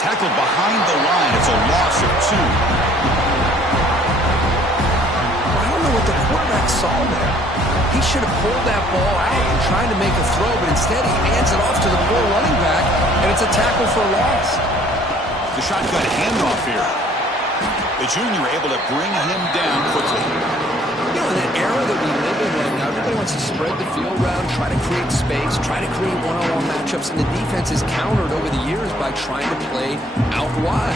Tackled behind the line. It's a loss of 2. I don't know what the quarterback saw there. He should have pulled that ball out and tried to make a throw, but instead he hands it off to the poor running back, and it's a tackle for a loss. The shotgun handoff here. The junior able to bring him down quickly. You know, in that era that we live in right now, everybody wants to spread the field around, try to create space, try to create one-on-one matchups, and the defense is countered over the years by trying to play out wide.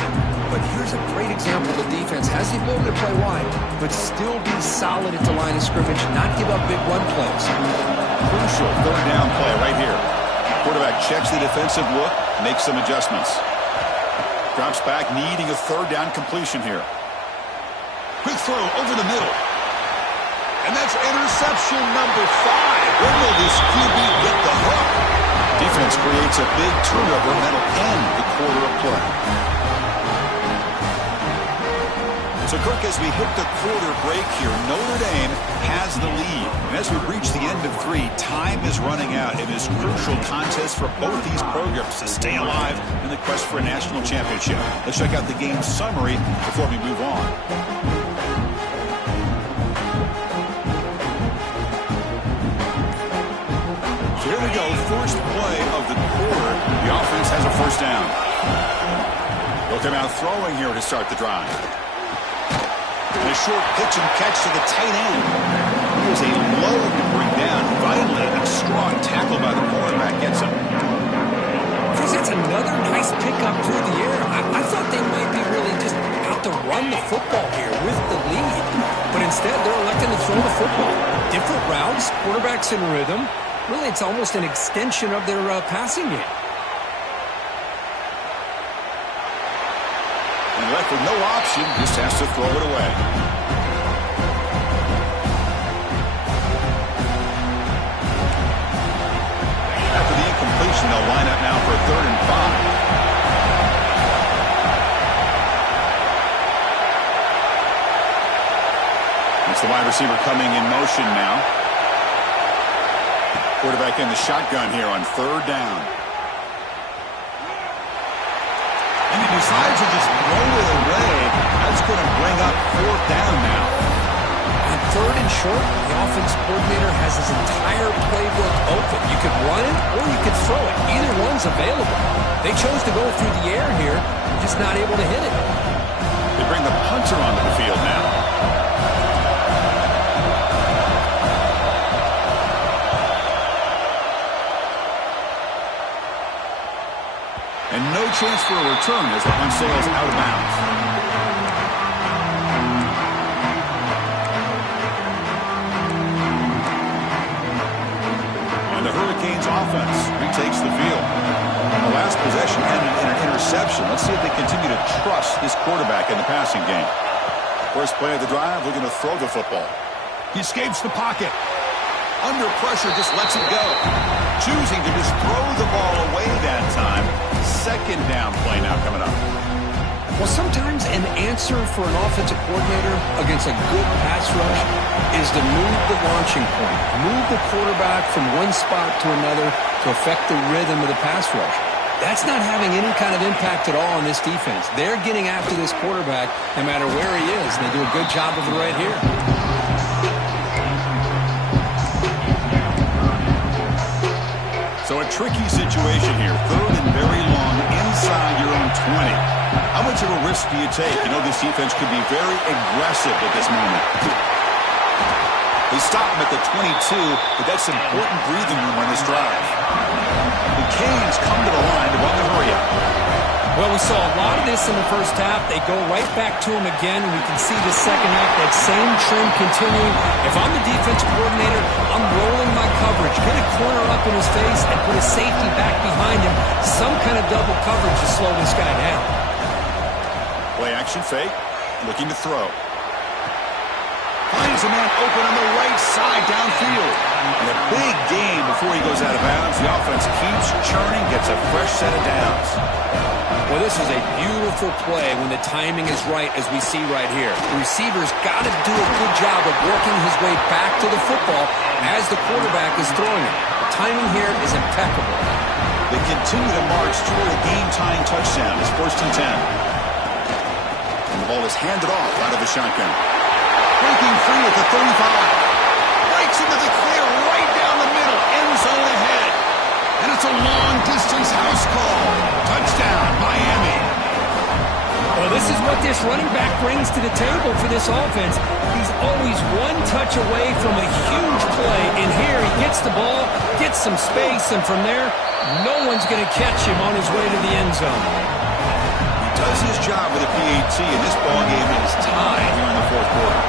But here's a great example. The defense has the ability to play wide, but still be solid at the line of scrimmage, not give up big run plays. Crucial third down play right here. Quarterback checks the defensive look, makes some adjustments. Drops back, needing a third down completion here. Quick throw over the middle. And that's interception number 5. Where will this QB get the hook? Defense creates a big turnover, and that'll end the quarter of play. So, Kirk, as we hit the quarter break here, Notre Dame has the lead. And as we reach the end of 3, time is running out. It is a crucial contest for both these programs to stay alive in the quest for a national championship. Let's check out the game summary before we move on. So here we go, first play of the quarter. The offense has a first down. They'll come out throwing here to start the drive. And a short pitch and catch to the tight end. He is a load to bring down. Finally, a strong tackle by the quarterback gets him. Chris, that's another nice pickup through the air. I thought they might be really just out to run the football here with the lead. But instead, they're electing to throw the football. Different routes, quarterbacks in rhythm. Really, it's almost an extension of their passing game. And left with no option, just has to throw it away. After the incompletion, they'll line up now for a 3rd and 5. It's the wide receiver coming in motion now. Quarterback in the shotgun here on 3rd down. And he decides to just throw it away. That's going to bring up 4th down now. On 3rd and short, the offense coordinator has his entire playbook open. You could run it or you could throw it. Either one's available. They chose to go through the air here, just not able to hit it. They bring the punter onto the field now. And no chance for a return as the punt sails out of bounds. And the Hurricanes offense retakes the field. The last possession ended in an interception. Let's see if they continue to trust this quarterback in the passing game. First play of the drive, looking to throw the football. He escapes the pocket. Under pressure, just lets it go. Choosing to just throw the ball away that time. 2nd down play now coming up. Well, sometimes an answer for an offensive coordinator against a good pass rush is to move the launching point, move the quarterback from one spot to another to affect the rhythm of the pass rush. That's not having any kind of impact at all on this defense. They're getting after this quarterback no matter where he is, and they do a good job of it right here. So a tricky situation here. 3rd and very long inside your own 20. How much of a risk do you take? You know this defense could be very aggressive at this moment. They stop him at the 22, but that's important breathing room on this drive. The Canes come to the line to run the hurry up. Well, Well, we saw a lot of this in the first half. They go right back to him again, and we can see the second half, that same trend continuing. If I'm the defense coordinator, I'm rolling my coverage. Get a corner up in his face and put a safety back behind him. Some kind of double coverage to slow this guy down. Play action fake, looking to throw. Finds a man open on the right side downfield. And a big gain before he goes out of bounds. The offense keeps churning, gets a fresh set of downs. Well, this is a beautiful play when the timing is right, as we see right here. The receiver's got to do a good job of working his way back to the football as the quarterback is throwing it. The timing here is impeccable. They continue to march toward a game-tying touchdown. It's 1st and 10. And the ball is handed off out of the shotgun. Breaking free at the 35. Breaks into the clear right down the middle. End zone ahead. And it's a long-distance house call. Touchdown, Miami. Well, this is what this running back brings to the table for this offense. He's always one touch away from a huge play. And here he gets the ball, gets some space, and from there, no one's going to catch him on his way to the end zone. He does his job with a PAT, and this ball game is tied here in the fourth quarter.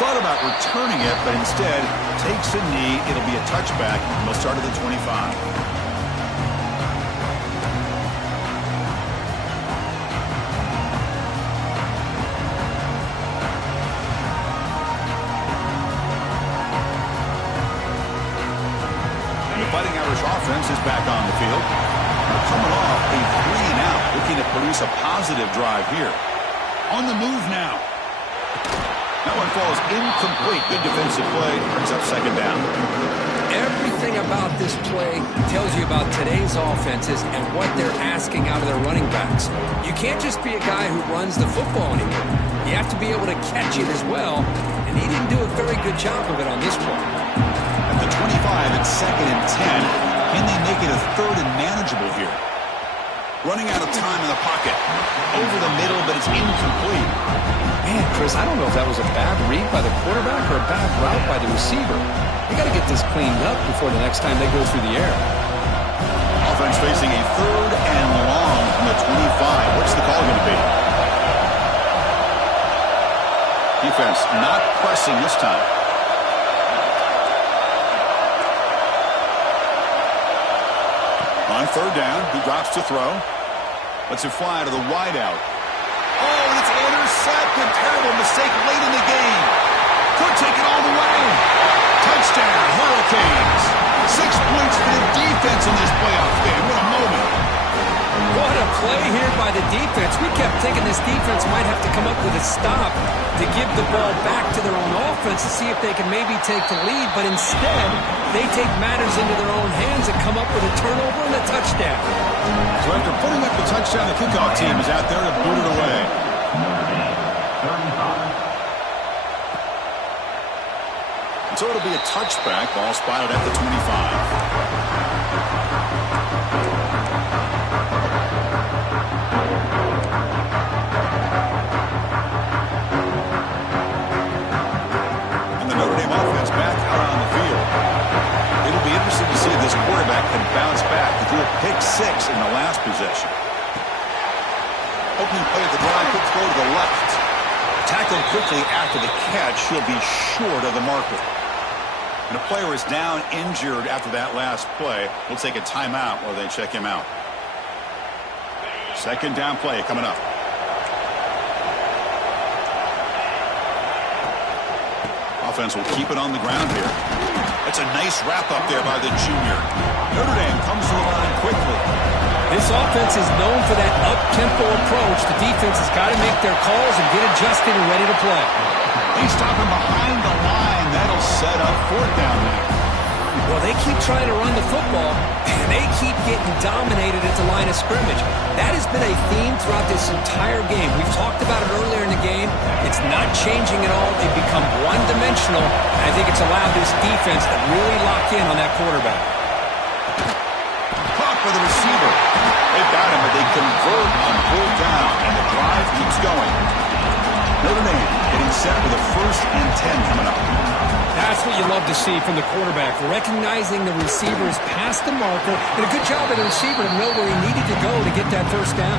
Thought about returning it, but instead takes a knee. It'll be a touchback, and they'll start at the 25. And the Fighting Irish offense is back on the field. They're coming off a 3-and-out, looking to produce a positive drive here. On the move now. That one falls incomplete. Good defensive play. Brings up second down. Everything about this play tells you about today's offenses and what they're asking out of their running backs. You can't just be a guy who runs the football anymore. You have to be able to catch it as well, and he didn't do a very good job of it on this play. At the 25, it's 2nd and 10. Can they make it a 3rd and manageable here? Running out of time in the pocket. Over the middle, but it's incomplete. Man, Chris, I don't know if that was a bad read by the quarterback or a bad route by the receiver. They got to get this cleaned up before the next time they go through the air. Offense facing a 3rd and long from the 25. What's the call going to be? Defense not pressing this time. On 3rd down, he drops to throw. Lets it fly to the wideout. Oh, and it's intercepted. Terrible mistake late in the game. Could take it all the way. Touchdown, Hurricanes. 6 points for the defense in this playoff game. What a moment. What a play here by the defense. We kept thinking this defense might have to come up with a stop to give the ball back to their own offense to see if they can maybe take the lead. But instead, they take matters into their own hands and come up with a turnover and a touchdown. So after putting up the touchdown, the kickoff team is out there to boot it away. And so it'll be a touchback. Ball spotted at the 25. This quarterback can bounce back and do a pick 6 in the last possession. Opening play of the drive, quick throw to the left. Tackled quickly after the catch. He'll be short of the marker. And a player is down injured after that last play. We'll take a timeout while they check him out. 2nd down play coming up. Offense will keep it on the ground here. That's a nice wrap-up there by the junior. Notre Dame comes to the line quickly. This offense is known for that up-tempo approach. The defense has got to make their calls and get adjusted and ready to play. They stop him behind the line. That'll set up 4th down there. Well, they keep trying to run the football, and they keep getting dominated at the line of scrimmage. That has been a theme throughout this entire game. We've talked about it earlier in the game. It's not changing at all. They've become one-dimensional, and I think it's allowed this defense to really lock in on that quarterback. Caught for the receiver. They've got him, but they convert on 4th down, and the drive keeps going. Notre Dame getting set with a 1st and 10 coming up. That's what you love to see from the quarterback, recognizing the receivers past the marker, and a good job of the receiver to know where he needed to go to get that 1st down.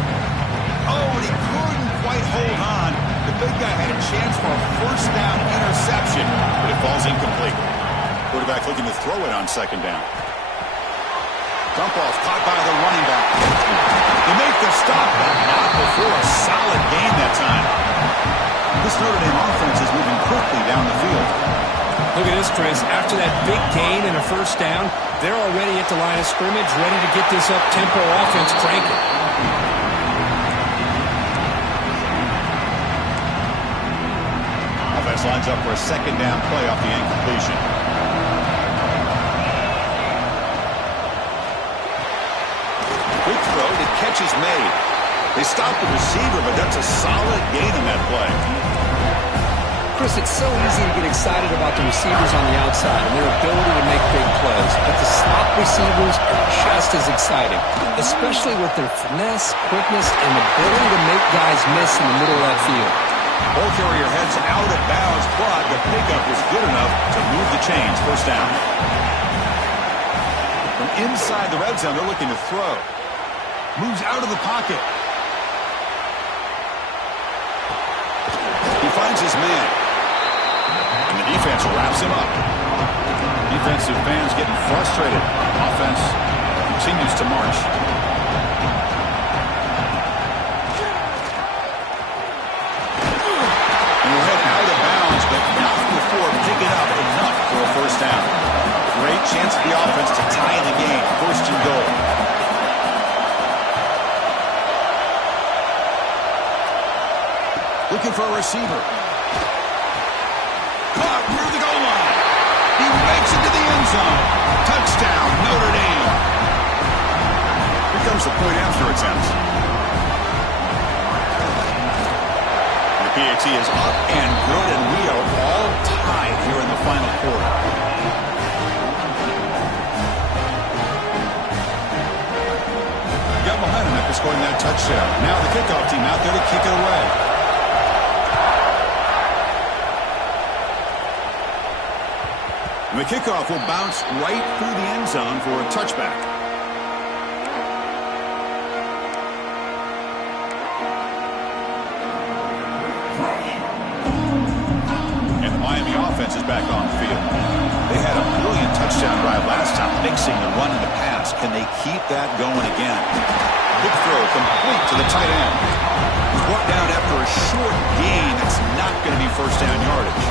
Oh, and he couldn't quite hold on. The big guy had a chance for a 1st down interception, but it falls incomplete. Quarterback looking to throw it on 2nd down. Dump off caught by the running back. They make the stop, but not before a solid gain that time. This Notre Dame offense is moving quickly down the field. Look at this, Chris. After that big gain and a 1st down, they're already at the line of scrimmage, ready to get this up-tempo offense cranking. Offense lines up for a 2nd down play off the incompletion. Quick throw, the catch is made. They stop the receiver, but that's a solid gain in that play. Chris, it's so easy to get excited about the receivers on the outside and their ability to make big plays, but the slot receivers are just as exciting, especially with their finesse, quickness, and ability to make guys miss in the middle of that field. Ball carrier heads out of bounds, but the pickup was good enough to move the chains. 1st down. From inside the red zone, they're looking to throw. Moves out of the pocket. He finds his man. And the defense wraps him up. Defensive fans getting frustrated. Offense continues to march. And we'll head out of bounds, but not before picking up enough for a 1st down. Great chance for the offense to tie in the game. 1st and goal. Looking for a receiver. Caught near the goal line. He makes it to the end zone. Touchdown, Notre Dame. Here comes the point after attempt. The PAT is up and good, and we are all tied here in the final quarter. Got behind him after scoring that touchdown. Now the kickoff team out there to kick it away. And the kickoff will bounce right through the end zone for a touchback. And the Miami offense is back on the field. They had a brilliant touchdown drive last time, mixing the run and the pass. Can they keep that going again? Quick throw complete to the tight end. He's brought down after a short gain. That's not going to be 1st down yardage.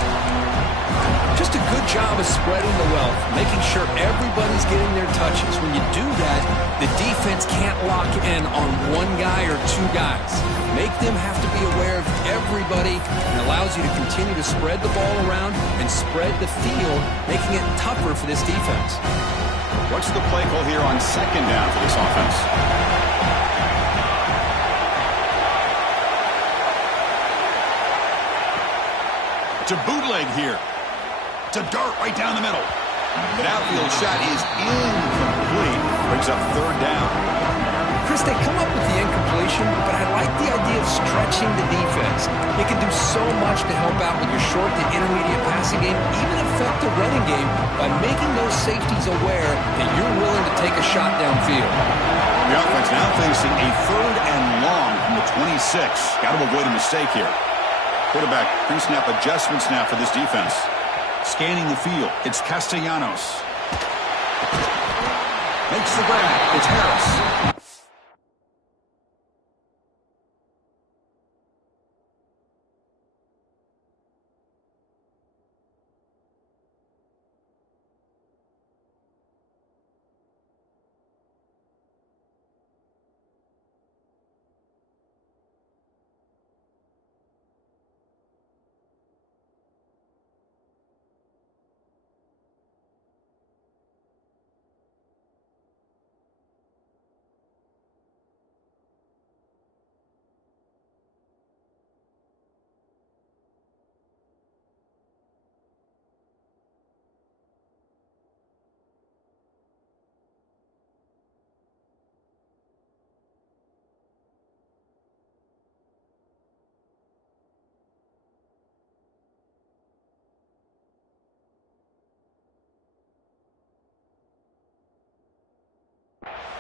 Just a good job of spreading the wealth, making sure everybody's getting their touches. When you do that, the defense can't lock in on one guy or 2 guys. Make them have to be aware of everybody, and allows you to continue to spread the ball around and spread the field, making it tougher for this defense. What's the play call here on 2nd down for this offense? It's a bootleg here. It's a dart right down the middle. The outfield shot is incomplete. Brings up 3rd down. Chris, they come up with the incompletion, but I like the idea of stretching the defense. It can do so much to help out with your short to intermediate passing game, even affect the running game by making those safeties aware that you're willing to take a shot downfield. The offense now facing a 3rd and long from the 26. Got to avoid a mistake here. Quarterback pre-snap adjustments now for this defense. Scanning the field, it's Castellanos. Makes the grab, it's Harris.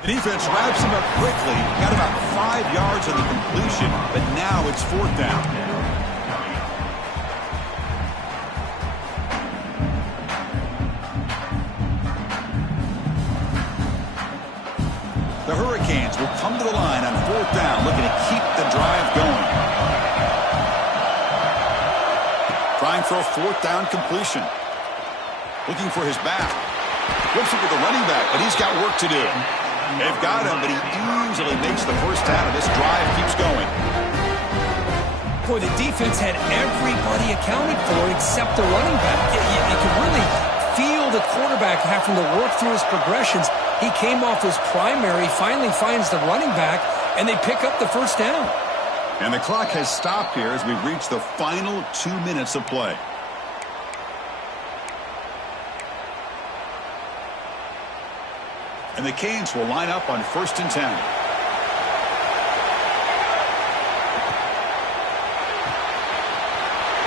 The defense wraps him up quickly. Got about 5 yards on the completion, but now it's 4th down. The Hurricanes will come to the line on 4th down, looking to keep the drive going. Trying for a 4th down completion. Looking for his back. Flips it with the running back, but he's got work to do. They've got him, but he easily makes the first down, and this drive keeps going. Boy, the defense had everybody accounted for except the running back. You could really feel the quarterback having to work through his progressions. He came off his primary, finally finds the running back, and they pick up the first down. And the clock has stopped here as we reach the final 2 minutes of play. And the Canes will line up on 1st and 10.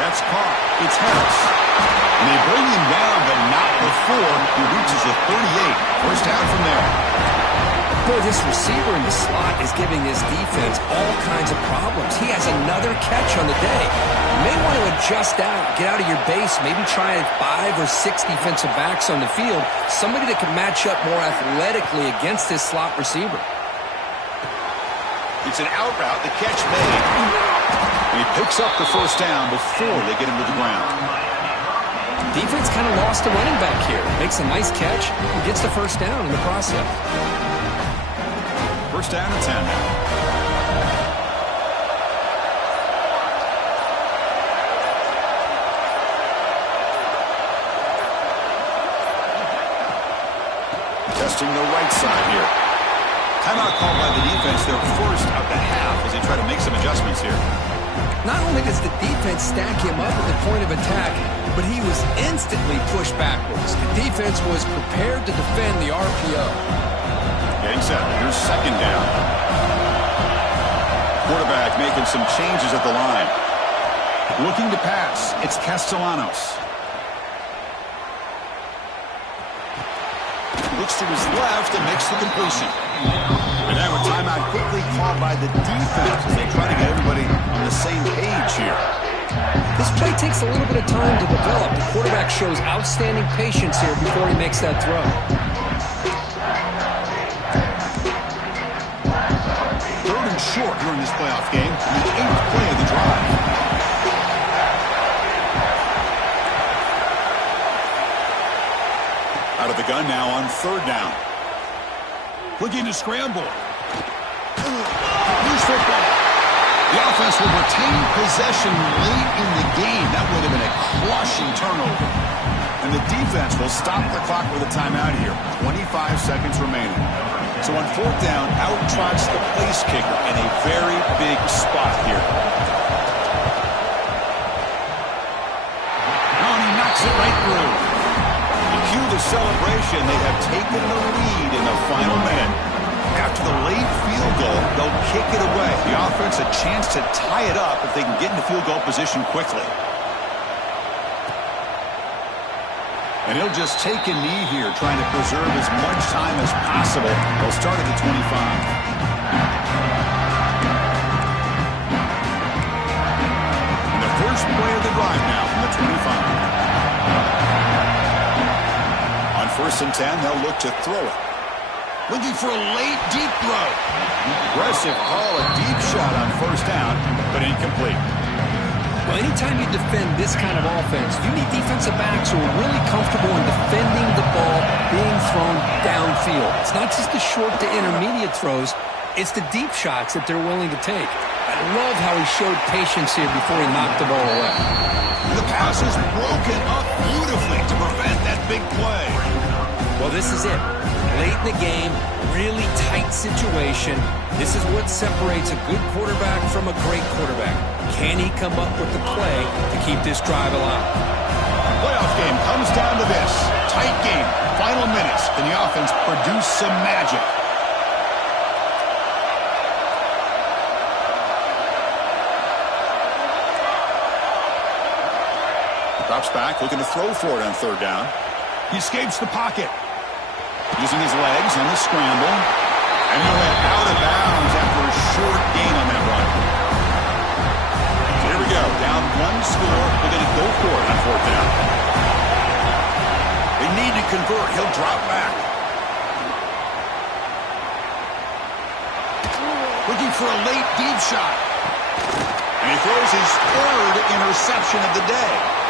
That's caught. It's Harris. And they bring him down, but not before he reaches the 38. First down from there. Boy, this receiver in the slot is giving his defense all kinds of problems. He has another catch on the day. You may want to adjust out, get out of your base, maybe try 5 or 6 defensive backs on the field, somebody that can match up more athletically against this slot receiver. It's an out route, the catch made. And he picks up the first down before they get him to the ground. Defense kind of lost a running back here. Makes a nice catch and gets the first down in the process. First down and 10 now. Testing the right side here. Timeout called by the defense. They're forced out the half as they try to make some adjustments here. Not only does the defense stack him up at the point of attack, but he was instantly pushed backwards. The defense was prepared to defend the RPO. Getting set. Here's 2nd down. Quarterback making some changes at the line. Looking to pass. It's Castellanos. Looks to his left and makes the completion. And now a timeout quickly called by the defense as they try to get everybody on the same page here. This play takes a little bit of time to develop. The quarterback shows outstanding patience here before he makes that throw. 3rd and short during this playoff game. The 8th play of the drive. Out of the gun now on 3rd down. Looking to scramble. Loose football. The offense will retain possession late in the game. That would have been a crushing turnover. And the defense will stop the clock with a timeout here. 25 seconds remaining. So on 4th down, out trots the place kicker in a very big spot here. Oh, and he knocks it right through. To cue the celebration, they have taken the lead in the final minute. After the late field goal, they'll kick it away. The offense a chance to tie it up if they can get into field goal position quickly. And he'll just take a knee here, trying to preserve as much time as possible. They'll start at the 25. And the first play of the drive now from the 25. On 1st and 10, they'll look to throw it. Looking for a late, deep throw. Aggressive call, a deep shot on 1st down, but incomplete. Well, anytime you defend this kind of offense, you need defensive backs who are really comfortable in defending the ball being thrown downfield. It's not just the short to intermediate throws, it's the deep shots that they're willing to take. I love how he showed patience here before he knocked the ball away. The pass is broken up beautifully to prevent that big play. Well, this is it. Late in the game, really tight situation. This is what separates a good quarterback from a great quarterback. Can he come up with the play to keep this drive alive? Playoff game comes down to this. Tight game. Final minutes. Can the offense produce some magic? Drops back, looking to throw for it on 3rd down. He escapes the pocket. Using his legs on the scramble. And he'll head out of bounds after a short gain on that run. So here we go. Down one score. They're going to go for it on fourth down. They need to convert. He'll drop back. Looking for a late deep shot. And he throws his third interception of the day.